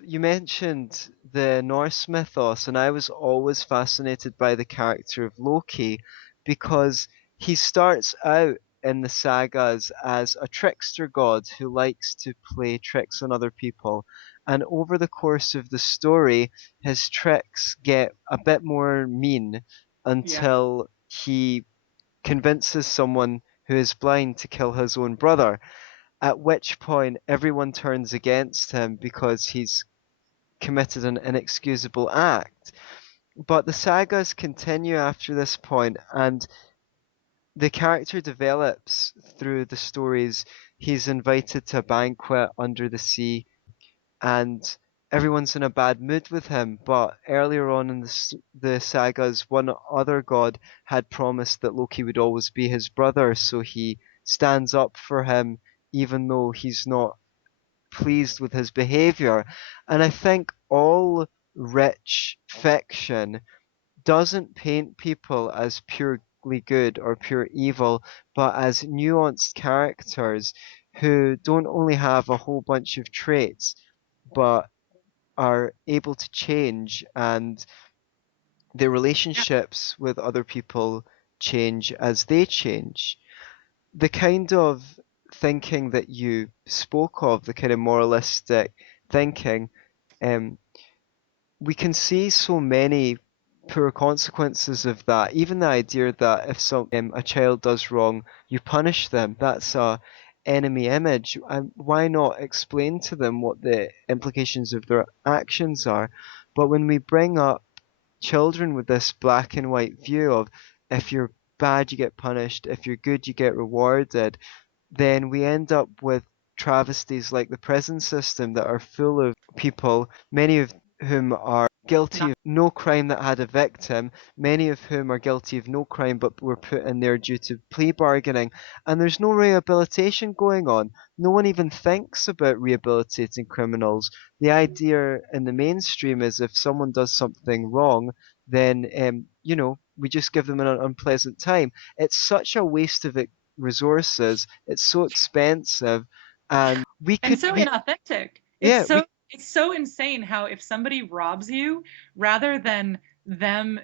You mentioned the Norse mythos, and I was always fascinated by the character of Loki because he starts out in the sagas as a trickster god who likes to play tricks on other people. And over the course of the story, his tricks get a bit more mean Yeah. until he convinces someone who is blind to kill his own brother, at which point everyone turns against him because he's committed an inexcusable act. But the sagas continue after this point, and the character develops through the stories. He's invited to a banquet under the sea, and everyone's in a bad mood with him. But earlier on in the sagas, one other god had promised that Loki would always be his brother, so he stands up for him even though he's not pleased with his behavior. And I think all rich fiction doesn't paint people as purely good or pure evil, but as nuanced characters who don't only have a whole bunch of traits, but are able to change, and their Yeah. relationships with other people change as they change. The kind of thinking that you spoke of, the kind of moralistic thinking, um, we can see so many poor consequences of that. Even the idea that if a child does wrong, you punish them. That's a enemy image. And why not explain to them what the implications of their actions are? But when we bring up children with this black and white view of if you're bad, you get punished, if you're good, you get rewarded, then we end up with travesties like the prison system that are full of people, many of whom are guilty Not of no crime that had a victim, many of whom are guilty of no crime but were put in there due to plea bargaining, and there's no rehabilitation going on. No one even thinks about rehabilitating criminals. The idea in the mainstream is if someone does something wrong, then we just give them an unpleasant time. It's such a waste of resources. It's so expensive, and we and could so we inauthentic. yeah we It's so insane how if somebody robs you, rather than them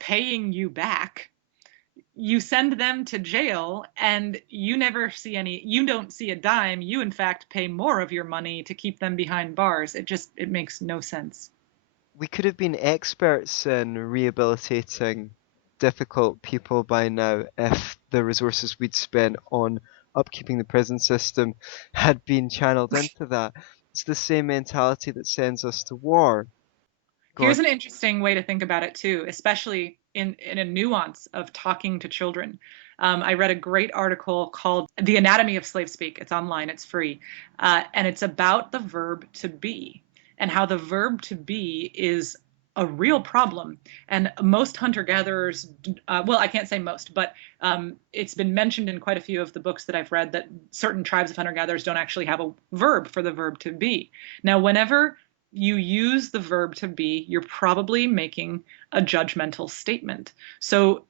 paying you back, you send them to jail and you don't see a dime. You in fact pay more of your money to keep them behind bars. It makes no sense. we could have been experts in rehabilitating difficult people by now if the resources we'd spent on upkeeping the prison system had been channeled into that. It's the same mentality that sends us to war. Go on. Here's an interesting way to think about it too, especially in a nuance of talking to children. I read a great article called "The Anatomy of Slave Speak." It's online, it's free, and it's about the verb to be and how the verb to be is a real problem. And most hunter-gatherers, well, I can't say most, but it's been mentioned in quite a few of the books that I've read that certain tribes of hunter-gatherers don't actually have a verb for the verb to be. Now, whenever you use the verb to be, you're probably making a judgmental statement. So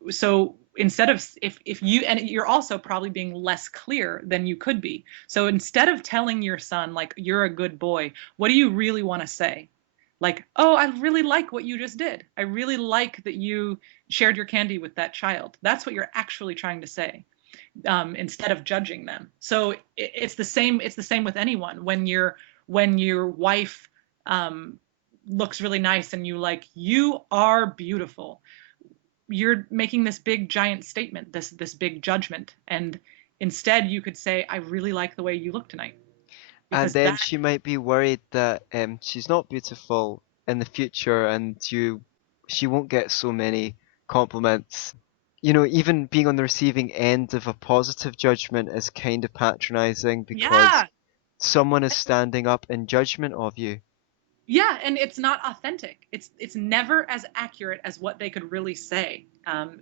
instead of if you and you're also probably being less clear than you could be. So instead of telling your son like you're a good boy, what do you really want to say? Like, oh, I really like what you just did. I really like that you shared your candy with that child. That's what you're actually trying to say, instead of judging them. So it's the same. It's the same with anyone. When your wife um, looks really nice and you are beautiful, you're making this big giant statement, this big judgment, and instead you could say, I really like the way you look tonight, And because then that she might be worried that she's not beautiful in the future, and she won't get so many compliments. Even being on the receiving end of a positive judgment is kind of patronizing because yeah. someone is standing up in judgment of you. Yeah, and it's not authentic. It's never as accurate as what they could really say.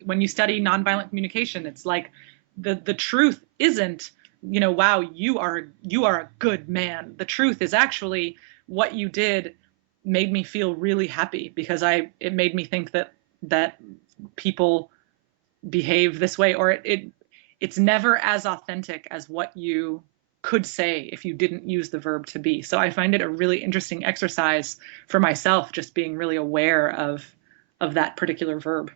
When you study nonviolent communication, it's like the truth isn't, wow, you are a good man. The truth is actually what you did made me feel really happy because it made me think that people behave this way, or it's never as authentic as what you could say if you didn't use the verb to be. So I find it a really interesting exercise for myself, just being really aware of that particular verb.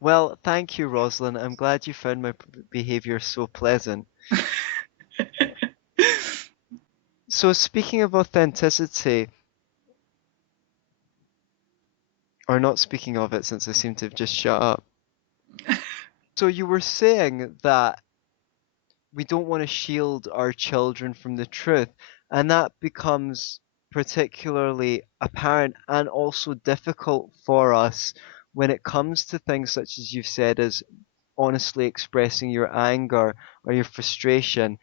Well, thank you, Roslyn. I'm glad you found my behavior so pleasant. So, speaking of authenticity, or not speaking of it since I seem to have just shut up. So, you were saying that we don't want to shield our children from the truth, and that becomes particularly apparent and also difficult for us when it comes to things such as you've said as honestly expressing your anger or your frustration,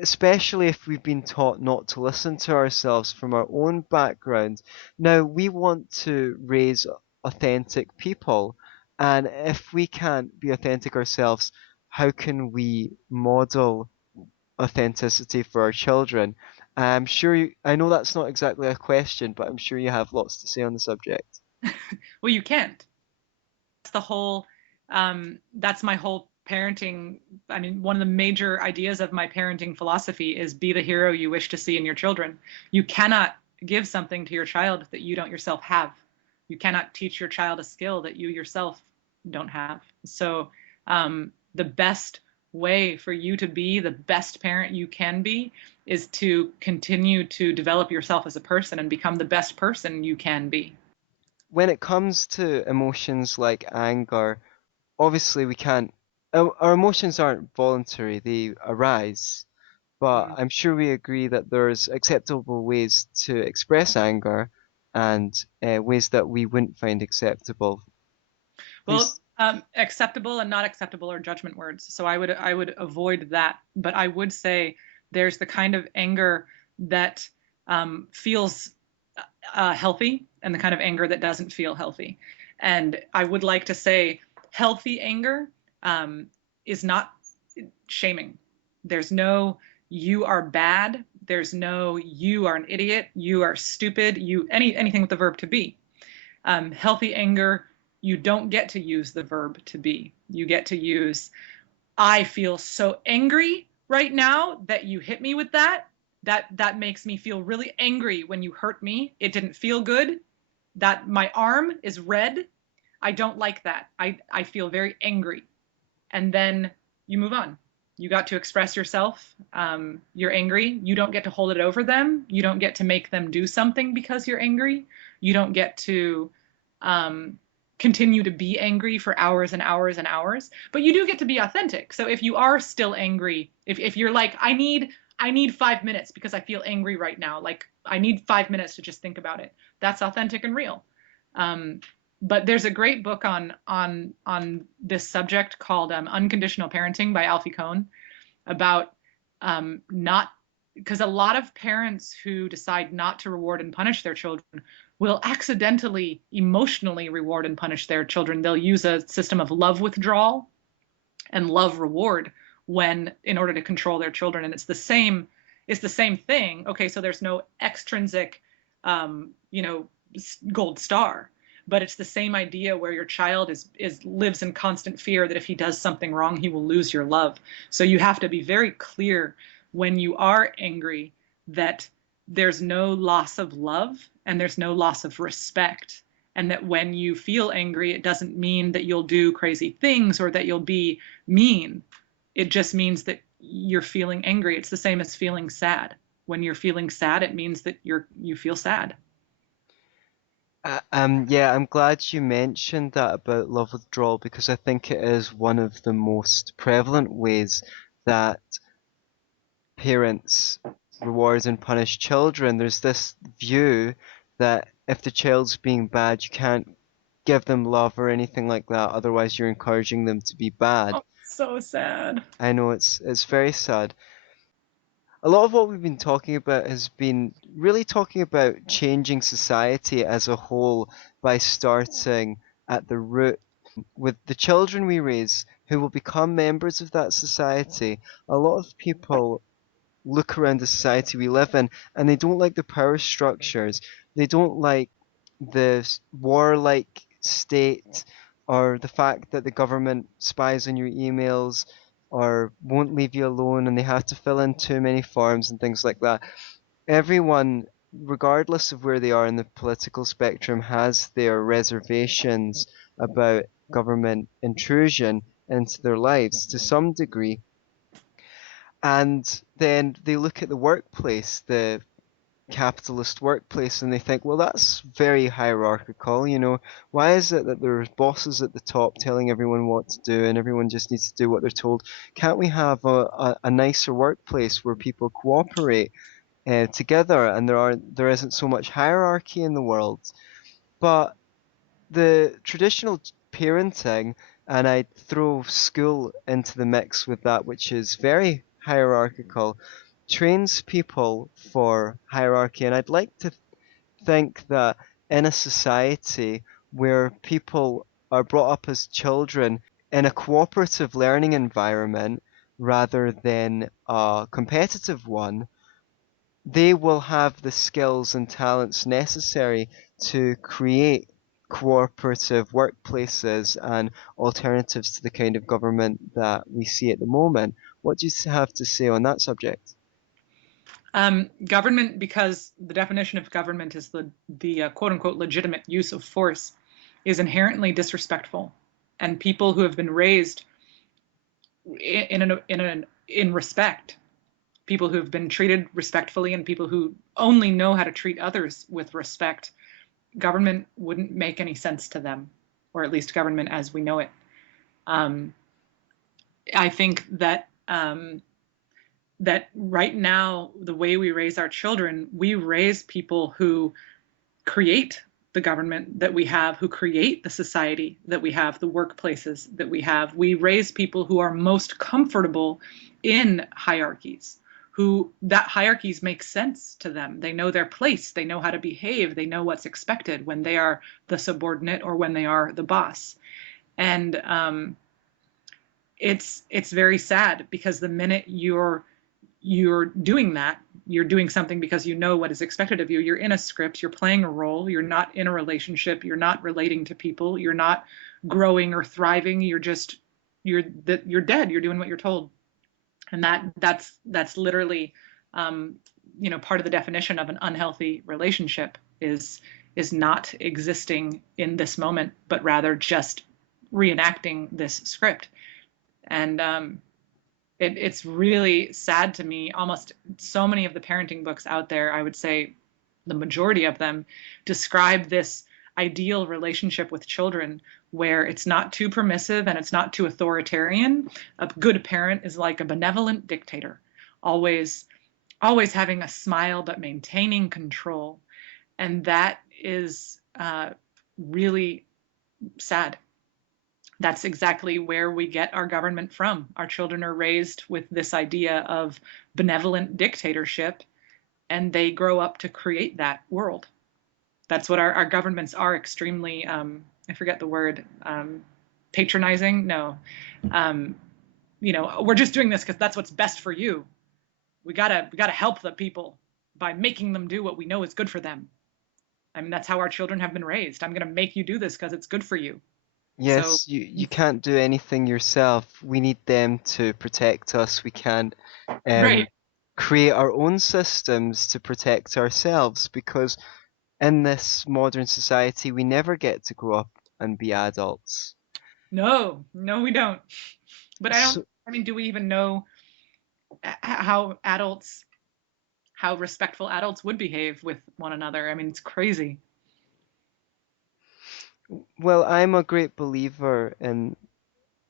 especially if we've been taught not to listen to ourselves from our own background. Now, we want to raise authentic people, and if we can't be authentic ourselves, how can we model authenticity for our children? I'm sure I know that's not exactly a question, but I'm sure you have lots to say on the subject. Well, you can't. That's the whole, that's my whole parenting. I mean, one of the major ideas of my parenting philosophy is be the hero you wish to see in your children. You cannot give something to your child that you don't yourself have. You cannot teach your child a skill that you yourself don't have. So, the best way for you to be the best parent you can be is to continue to develop yourself as a person and become the best person you can be. When it comes to emotions like anger, obviously we can't, our emotions aren't voluntary, they arise. But Mm. I'm sure we agree that there's acceptable ways to express anger and ways that we wouldn't find acceptable. Well, Please. acceptable and not acceptable are judgment words, so I would avoid that. But I would say there's the kind of anger that feels healthy, and the kind of anger that doesn't feel healthy. And I would like to say healthy anger um, is not shaming. There's no you are bad. There's no you are an idiot. You are stupid. Anything with the verb to be. Healthy anger, you don't get to use the verb to be. You get to use, I feel so angry right now that you hit me with that. That makes me feel really angry when you hurt me. It didn't feel good. That my arm is red. I don't like that. I feel very angry. And then you move on. You got to express yourself. You're angry. You don't get to hold it over them. You don't get to make them do something because you're angry. You don't get to um, continue to be angry for hours and hours and hours. But you do get to be authentic. So if you are still angry, if you're like, I need 5 minutes because I feel angry right now. Like I need 5 minutes to just think about it. That's authentic and real. Um, but there's a great book on this subject called Unconditional Parenting by Alfie Kohn about not because a lot of parents who decide not to reward and punish their children will accidentally emotionally reward and punish their children. They'll use a system of love withdrawal and love reward when in order to control their children, and it's the same thing. Okay, so there's no extrinsic um, you know gold star, but it's the same idea where your child is lives in constant fear that if he does something wrong he will lose your love. So you have to be very clear when you are angry that there's no loss of love and there's no loss of respect, and that when you feel angry it doesn't mean that you'll do crazy things or that you'll be mean. It just means that you're feeling angry. It's the same as feeling sad. When you're feeling sad, it means that you feel sad. Yeah, I'm glad you mentioned that about love withdrawal because I think it is one of the most prevalent ways that parents reward and punish children. There's this view that if the child's being bad, you can't give them love or anything like that, otherwise you're encouraging them to be bad. Oh, so sad. I know it's very sad. A lot of what we've been talking about has been really talking about changing society as a whole by starting at the root with the children we raise who will become members of that society. A lot of people look around the society we live in and they don't like the power structures. They don't like the warlike state or the fact that the government spies on your emails or won't leave you alone and they have to fill in too many forms and things like that. Everyone, regardless of where they are in the political spectrum, has their reservations about government intrusion into their lives to some degree. And then they look at the workplace, the capitalist workplace, and they think, well, that's very hierarchical, you know. Why is it that there's bosses at the top telling everyone what to do and everyone just needs to do what they're told? Can't we have a nicer workplace where people cooperate together and there isn't so much hierarchy in the world? But the traditional parenting, and I throw school into the mix with that, which is very hierarchical, trains people for hierarchy. And I'd like to think that in a society where people are brought up as children in a cooperative learning environment rather than a competitive one, they will have the skills and talents necessary to create cooperative workplaces and alternatives to the kind of government that we see at the moment. What do you have to say on that subject? Government, because the definition of government is the quote unquote legitimate use of force, is inherently disrespectful, and people who have been raised in respect, people who have been treated respectfully, and people who only know how to treat others with respect, government wouldn't make any sense to them, or at least government as we know it. Um, I think that right now, the way we raise our children, we raise people who create the government that we have, who create the society that we have, the workplaces that we have. We raise people who are most comfortable in hierarchies, who that hierarchies make sense to them. They know their place, they know how to behave, they know what's expected when they are the subordinate or when they are the boss. And it's very sad, because the minute you're doing that, you're doing something because you know what is expected of you. You're in a script, you're playing a role, you're not in a relationship, you're not relating to people, you're not growing or thriving, you're dead, you're doing what you're told. And that's literally part of the definition of an unhealthy relationship is not existing in this moment, but rather just reenacting this script. And it's really sad to me. Almost so many of the parenting books out there, I would say the majority of them, describe this ideal relationship with children where it's not too permissive and it's not too authoritarian. A good parent is like a benevolent dictator, always always having a smile but maintaining control. And that is really sad. That's exactly where we get our government from. Our children are raised with this idea of benevolent dictatorship, and they grow up to create that world. That's what our governments are, extremely, I forget the word, patronizing. No, um, we're just doing this because that's what's best for you. We gotta help the people by making them do what we know is good for them. I mean, that's how our children have been raised. I'm gonna make you do this because it's good for you. So, Yes, you can't do anything yourself. We need them to protect us. We can't right. um, create our own systems to protect ourselves because in this modern society, we never get to grow up and be adults. No, no, we don't. But So, I mean, do we even know how adults, how respectful adults would behave with one another? I mean, it's crazy. well, I'm a great believer in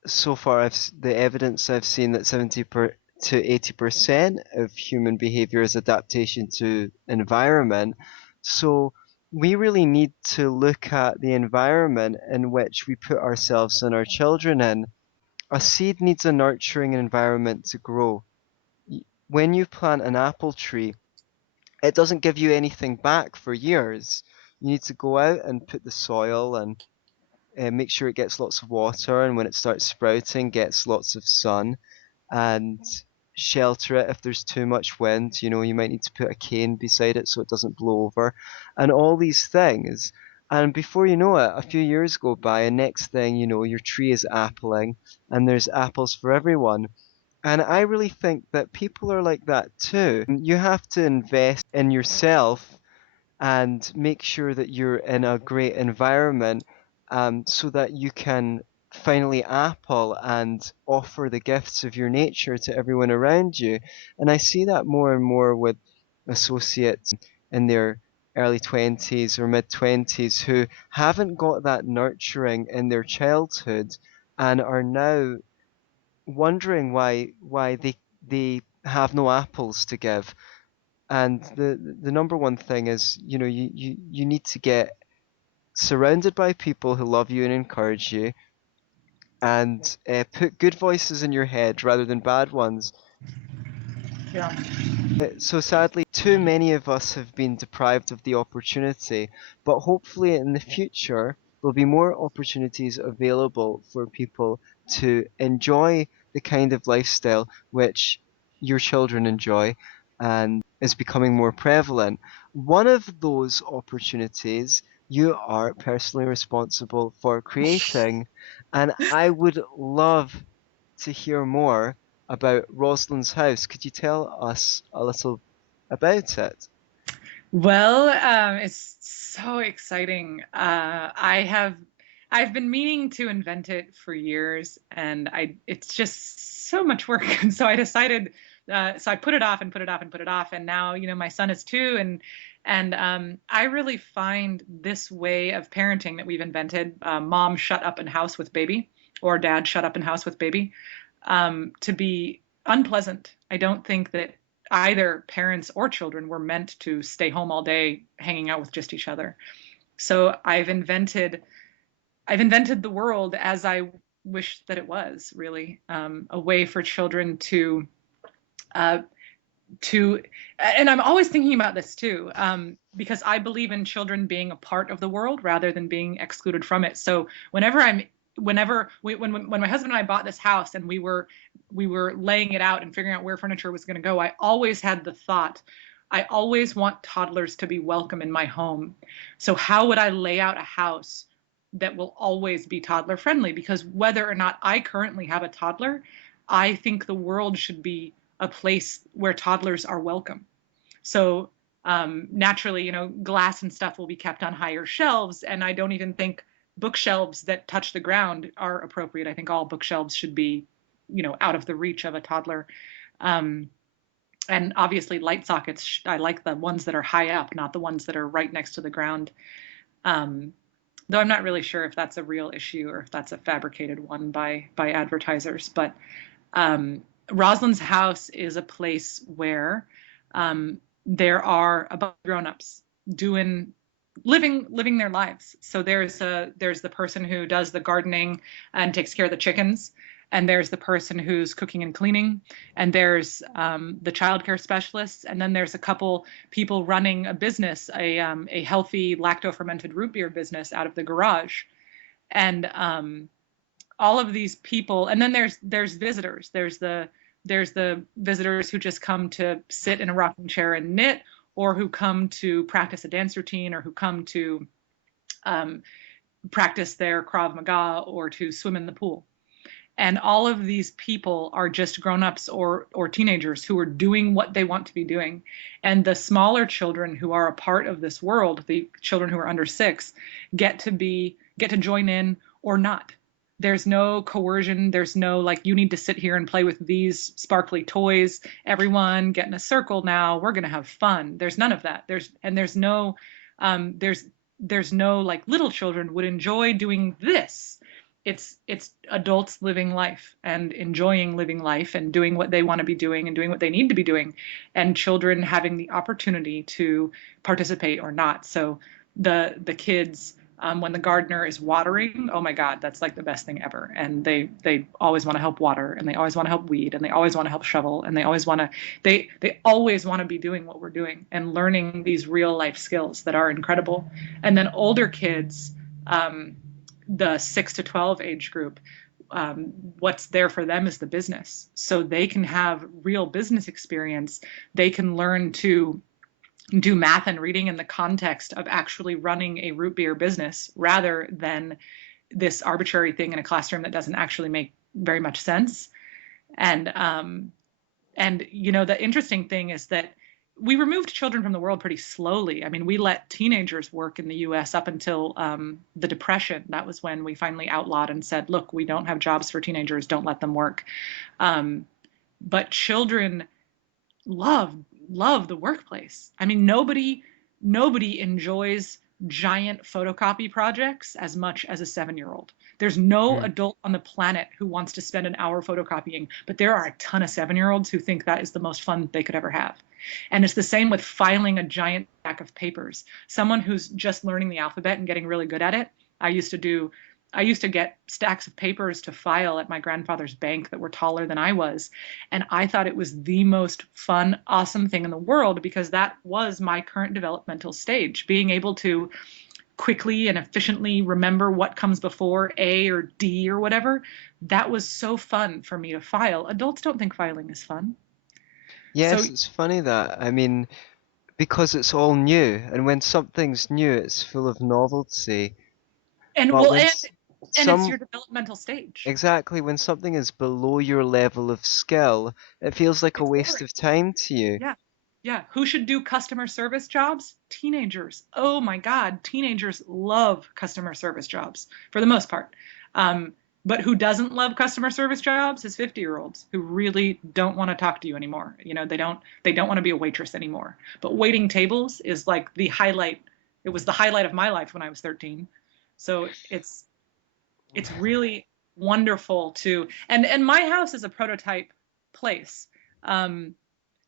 so far the evidence I've seen that 70 to 80% of human behavior is adaptation to environment. So we really need to look at the environment in which we put ourselves and our children in. A seed needs a nurturing environment to grow. When you plant an apple tree, it doesn't give you anything back for years. You need to go out and put the soil and make sure it gets lots of water, and when it starts sprouting, gets lots of sun, and shelter it if there's too much wind. You might need to put a cane beside it so it doesn't blow over, and all these things. And before you know it, a few years go by, and next thing you know, your tree is appling, and there's apples for everyone. And I really think that people are like that too. You have to invest in yourself and make sure that you're in a great environment so that you can finally apple and offer the gifts of your nature to everyone around you. And I see that more and more with associates in their early 20s or mid 20s who haven't got that nurturing in their childhood and are now wondering why they have no apples to give. And the number one thing is, you need to get surrounded by people who love you and encourage you, and put good voices in your head rather than bad ones. Yeah. So sadly, too many of us have been deprived of the opportunity, but hopefully in the future there'll be more opportunities available for people to enjoy the kind of lifestyle which your children enjoy. and is becoming more prevalent. One of those opportunities you are personally responsible for creating, and I would love to hear more about Roslyn's house. Could you tell us a little about it? Well, it's so exciting. I've been meaning to invent it for years, and it's just so much work. And so I decided, so I put it off and put it off and put it off, and now, my son is 2, and I really find this way of parenting that we've invented, mom shut up in house with baby, or dad shut up in house with baby, to be unpleasant. I don't think that either parents or children were meant to stay home all day hanging out with just each other. So I've invented the world as I wish that it was, really, a way for children uh, to, and I'm always thinking about this too, because I believe in children being a part of the world rather than being excluded from it. So when my husband and I bought this house and we were laying it out and figuring out where furniture was going to go, I always had the thought, I always want toddlers to be welcome in my home. So how would I lay out a house that will always be toddler friendly? Because whether or not I currently have a toddler, I think the world should be a place where toddlers are welcome. So naturally, glass and stuff will be kept on higher shelves, and I don't even think bookshelves that touch the ground are appropriate. I think all bookshelves should be, out of the reach of a toddler. Um, and obviously, light sockets, I like the ones that are high up, not the ones that are right next to the ground. Um, though I'm not really sure if that's a real issue or if that's a fabricated one by advertisers. But Roslyn's house is a place where there are a bunch of grown-ups doing living their lives. So there's the person who does the gardening and takes care of the chickens, and there's the person who's cooking and cleaning, and there's the childcare specialists, and then there's a couple people running a business, a healthy lacto-fermented root beer business out of the garage, and all of these people, and then there's visitors. There's the visitors who just come to sit in a rocking chair and knit, or who come to practice a dance routine, or who come to um, practice their Krav Maga, or to swim in the pool. And all of these people are just grown-ups or teenagers who are doing what they want to be doing. And the smaller children who are a part of this world, the children who are under 6, get to join in or not. There's no coercion. There's no like, you need to sit here and play with these sparkly toys. Everyone get in a circle now. We're gonna have fun. There's none of that. There's no like, little children would enjoy doing this. It's adults living life and enjoying living life and doing what they want to be doing and doing what they need to be doing, and children having the opportunity to participate or not. So the kids, when the gardener is watering, oh my God, that's like the best thing ever. And they always want to help water, and they always want to help weed, and they always want to help shovel, and they always want to be doing what we're doing and learning these real life skills that are incredible. And then older kids, the 6 to 12 age group, what's there for them is the business. So they can have real business experience. They can learn to do math and reading in the context of actually running a root beer business, rather than this arbitrary thing in a classroom that doesn't actually make very much sense. And the interesting thing is that we removed children from the world pretty slowly. I mean, we let teenagers work in the US up until the Depression. That was when we finally outlawed and said, look, we don't have jobs for teenagers, don't let them work. But children love the workplace. I mean, nobody enjoys giant photocopy projects as much as a 7-year-old. There's no adult on the planet who wants to spend an hour photocopying, but there are a ton of 7-year-olds who think that is the most fun they could ever have. And it's the same with filing a giant stack of papers. Someone who's just learning the alphabet and getting really good at it, I used to get stacks of papers to file at my grandfather's bank that were taller than I was. And I thought it was the most fun, awesome thing in the world, because that was my current developmental stage, being able to quickly and efficiently remember what comes before A or D or whatever. That was so fun for me to file. Adults don't think filing is fun. So, Yes, it's funny that. I mean, because it's all new, and when something's new, it's full of novelty. and But well, when and it's some your developmental stage. exactly when something is below your level of skill, it feels like a It's waste boring. of time to you. Yeah. Yeah. Who should do customer service jobs? Teenagers. Oh my God. Teenagers love customer service jobs for the most part. Um, but who doesn't love customer service jobs is 50-year-olds who really don't want to talk to you anymore. They don't want to be a waitress anymore. But waiting tables is like the highlight. It was the highlight of my life when I was 13. So it's really wonderful to and my house is a prototype place. Um,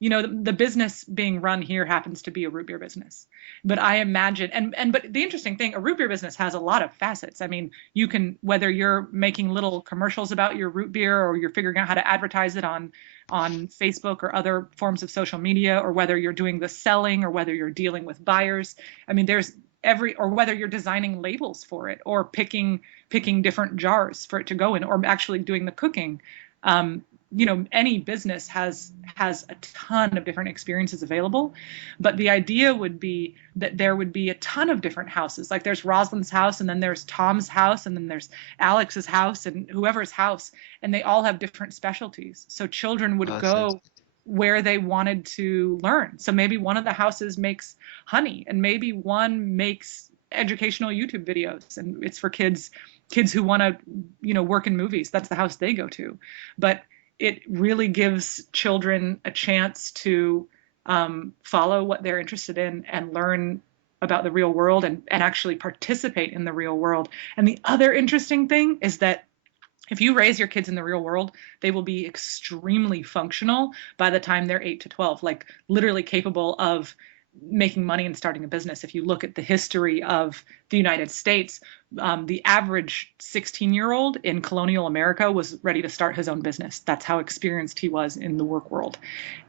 the business being run here happens to be a root beer business, but I imagine but the interesting thing, a root beer business has a lot of facets. I mean, you can, whether you're making little commercials about your root beer or you're figuring out how to advertise it on Facebook or other forms of social media, or whether you're doing the selling or whether you're dealing with buyers. I mean, there's or whether you're designing labels for it or picking different jars for it to go in, or actually doing the cooking. um, any business has a ton of different experiences available, but the idea would be that there would be a ton of different houses. Like there's Roslyn's house, and then there's Tom's house, and then there's Alex's house, and whoever's house, and they all have different specialties. So children would That sounds go where they wanted to learn. So maybe one of the houses makes honey, and maybe one makes educational YouTube videos, and it's for kids who want to work in movies. That's the house they go to. But it really gives children a chance to follow what they're interested in and learn about the real world, and actually participate in the real world. And the other interesting thing is that if you raise your kids in the real world, they will be extremely functional by the time they're 8 to 12, like literally capable of making money and starting a business. If you look at the history of the United States, the average 16-year-old in colonial America was ready to start his own business. That's how experienced he was in the work world.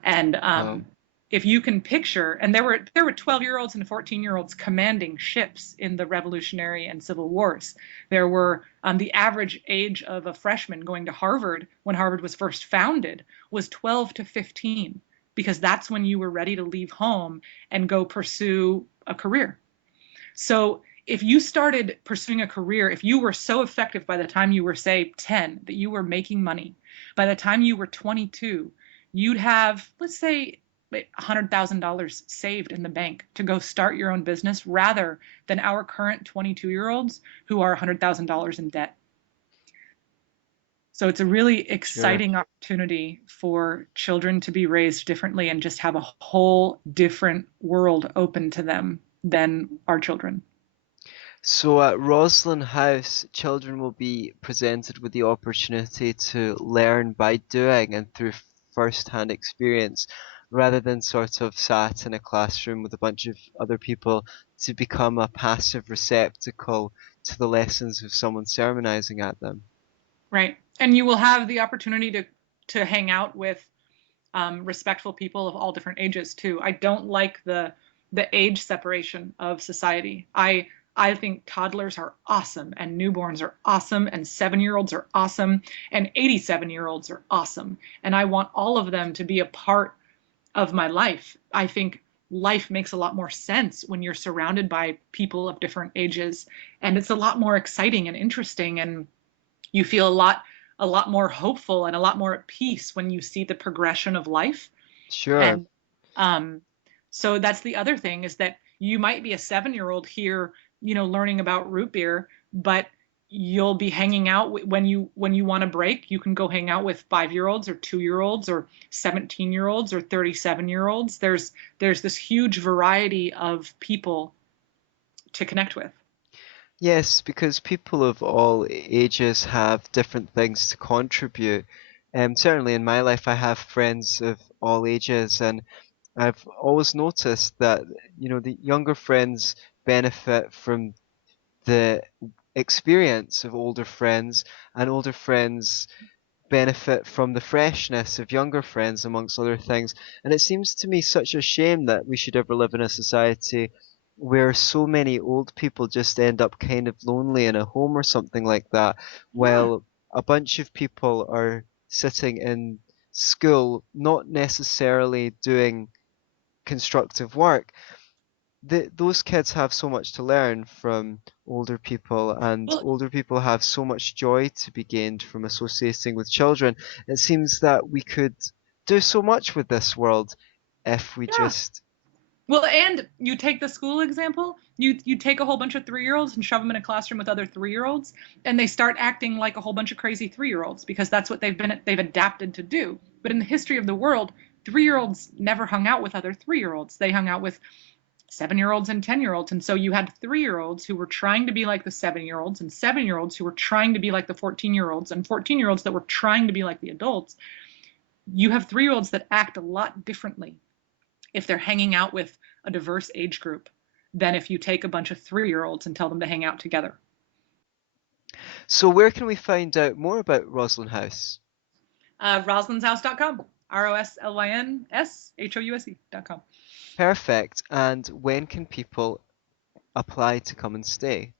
And wow. if you can picture, and there were 12-year-olds and 14-year-olds commanding ships in the Revolutionary and Civil Wars. There were the average age of a freshman going to Harvard when Harvard was first founded was 12 to 15, because that's when you were ready to leave home and go pursue a career. So if you started pursuing a career, if you were so effective by the time you were, say, 10, that you were making money, by the time you were 22, you'd have, let's say, $100,000 saved in the bank to go start your own business, rather than our current 22-year-olds who are $100,000 in debt. So it's a really Sure. exciting opportunity for children to be raised differently and just have a whole different world open to them than our children. So at Roslyn House, children will be presented with the opportunity to learn by doing and through first-hand experience, rather than sort of sat in a classroom with a bunch of other people to become a passive receptacle to the lessons of someone sermonizing at them. Right. And you will have the opportunity to hang out with respectful people of all different ages too. I don't like the age separation of society. I think toddlers are awesome, and newborns are awesome, and 7-year-olds are awesome, and 87-year-olds are awesome. And I want all of them to be a part of my life. I think life makes a lot more sense when you're surrounded by people of different ages, and it's a lot more exciting and interesting, and you feel a lot more hopeful and a lot more at peace when you see the progression of life. Sure. And um, so that's the other thing, is that you might be a 7-year-old here, learning about root beer, but you'll be hanging out when you want to break. You can go hang out with 5-year-olds or 2-year-olds or 17-year-olds or 37-year-olds. There's this huge variety of people to connect with. Yes, because people of all ages have different things to contribute. Certainly in my life, I have friends of all ages, and I've always noticed that, the younger friends benefit from the experience of older friends, and older friends benefit from the freshness of younger friends, amongst other things. And it seems to me such a shame that we should ever live in a society where so many old people just end up kind of lonely in a home or something like that, Yeah. while a bunch of people are sitting in school, not necessarily doing constructive work, those kids have so much to learn from older people, and Well, older people have so much joy to be gained from associating with children. It seems that we could do so much with this world if we yeah. just. Well, and you take the school example, you take a whole bunch of 3-year-olds and shove them in a classroom with other 3-year-olds, and they start acting like a whole bunch of crazy 3-year-olds because that's what they've adapted to do. But in the history of the world, 3-year-olds never hung out with other 3-year-olds. They hung out with 7-year-olds and 10-year-olds. And so you had 3-year-olds who were trying to be like the 7-year-olds, and 7-year-olds who were trying to be like the 14-year-olds, and 14-year-olds that were trying to be like the adults. You have 3-year-olds that act a lot differently if they're hanging out with a diverse age group than if you take a bunch of 3-year-olds and tell them to hang out together. So where can we find out more about Roslyn House? Roslynshouse.com. ROSLYNSHOUSE.com. Perfect. And when can people apply to come and stay?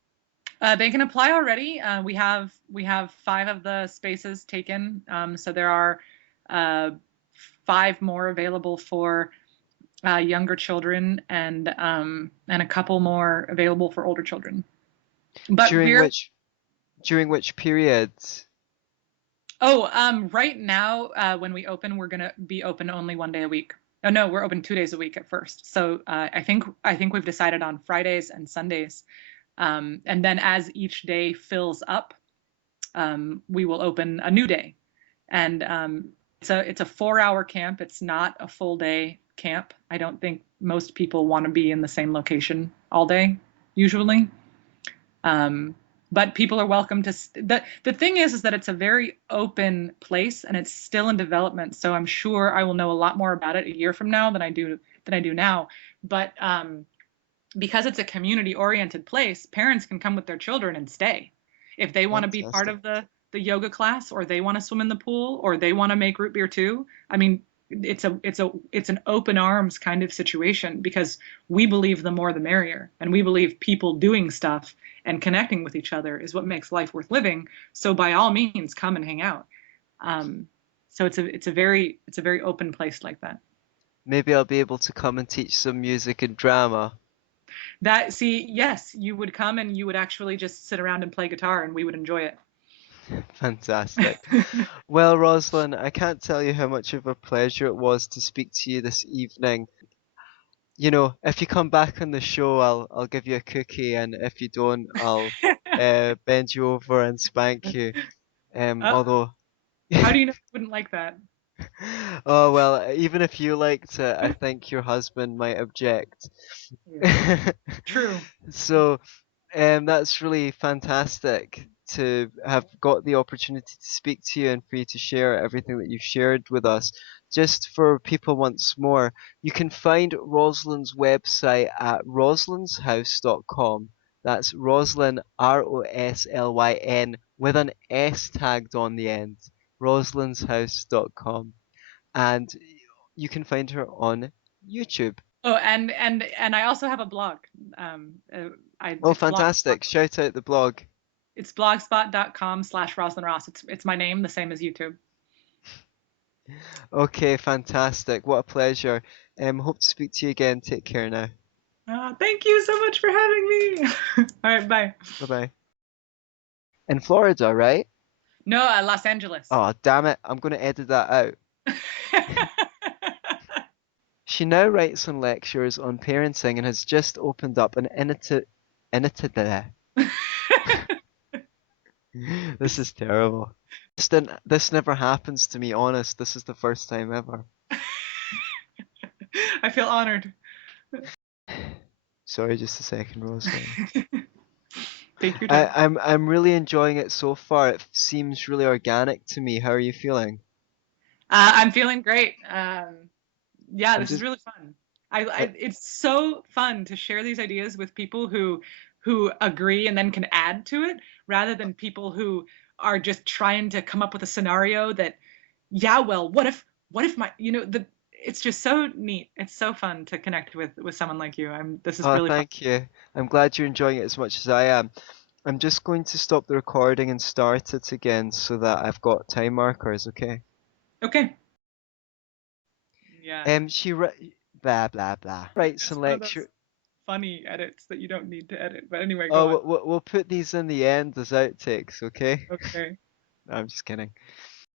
They can apply already. We have 5 of the spaces taken, so there are 5 more available for younger children, and a couple more available for older children. But During we're which period? right now, when we open, we're gonna be open only 1 day a week. Oh no, we're open 2 days a week at first. So I think we've decided on Fridays and Sundays, and then as each day fills up, we will open a new day. And it's a 4-hour camp. It's not a full day camp. I don't think most people want to be in the same location all day usually. But people are welcome to. The thing is that it's a very open place and it's still in development. So I'm sure I will know a lot more about it a year from now than I do now. But because it's a community-oriented place, parents can come with their children and stay. If they want to be part Fantastic. of the yoga class, or they want to swim in the pool, or they want to make root beer too. I mean, it's an open arms kind of situation, because we believe the more the merrier, and we believe people doing stuff and connecting with each other is what makes life worth living. So by all means, come and hang out. So it's a very open place like that. Maybe I'll be able to come and teach some music and drama. Yes, you would come and you would actually just sit around and play guitar, and we would enjoy it. Fantastic. Well, Roslyn, I can't tell you how much of a pleasure it was to speak to you this evening. You know, if you come back on the show, I'll give you a cookie, and if you don't, I'll bend you over and spank you. Uh, Although, how do you know I wouldn't like that? oh well, even if you liked it, I think your husband might object. Yeah. True. So, that's really fantastic to have got the opportunity to speak to you and for you to share everything that you've shared with us. Just for people once more, you can find Roslyn's website at roslynshouse.com. That's Roslyn, Roslyn, with an S tagged on the end. roslynshouse.com. And you can find her on YouTube. Oh, and I also have a blog. Oh, It's fantastic. Shout out the blog. it's blogspot.com/Roslyn Ross. It's my name, the same as YouTube. Okay, fantastic. What a pleasure. Hope to speak to you again. Take care now. Thank you so much for having me. All right, bye. Bye bye. In Florida, right? No, Los Angeles. Oh, damn it. I'm going to edit that out. She now writes and lectures on parenting and has just opened up an This is terrible. This never happens to me, honest. This is the first time ever. I feel honored. Sorry, just a second, Rosemary. Take your time. I'm really enjoying it so far. It seems really organic to me. How are you feeling? I'm feeling great. Yeah, I'm this is just really fun. It's so fun to share these ideas with people who agree and then can add to it, rather than people who are just trying to come up with a scenario that, yeah, well, what if my, it's just so neat. It's so fun to connect with someone like you. This is Oh, really fun. thank you. I'm glad you're enjoying it as much as I am. I'm just going to stop the recording and start it again so that I've got time markers, okay? Okay. Yeah. She blah blah blah. Write It's some one of those lecture. funny edits that you don't need to edit. But anyway, go Oh, on. we'll put these in the end as outtakes, okay? Okay. No, I'm just kidding.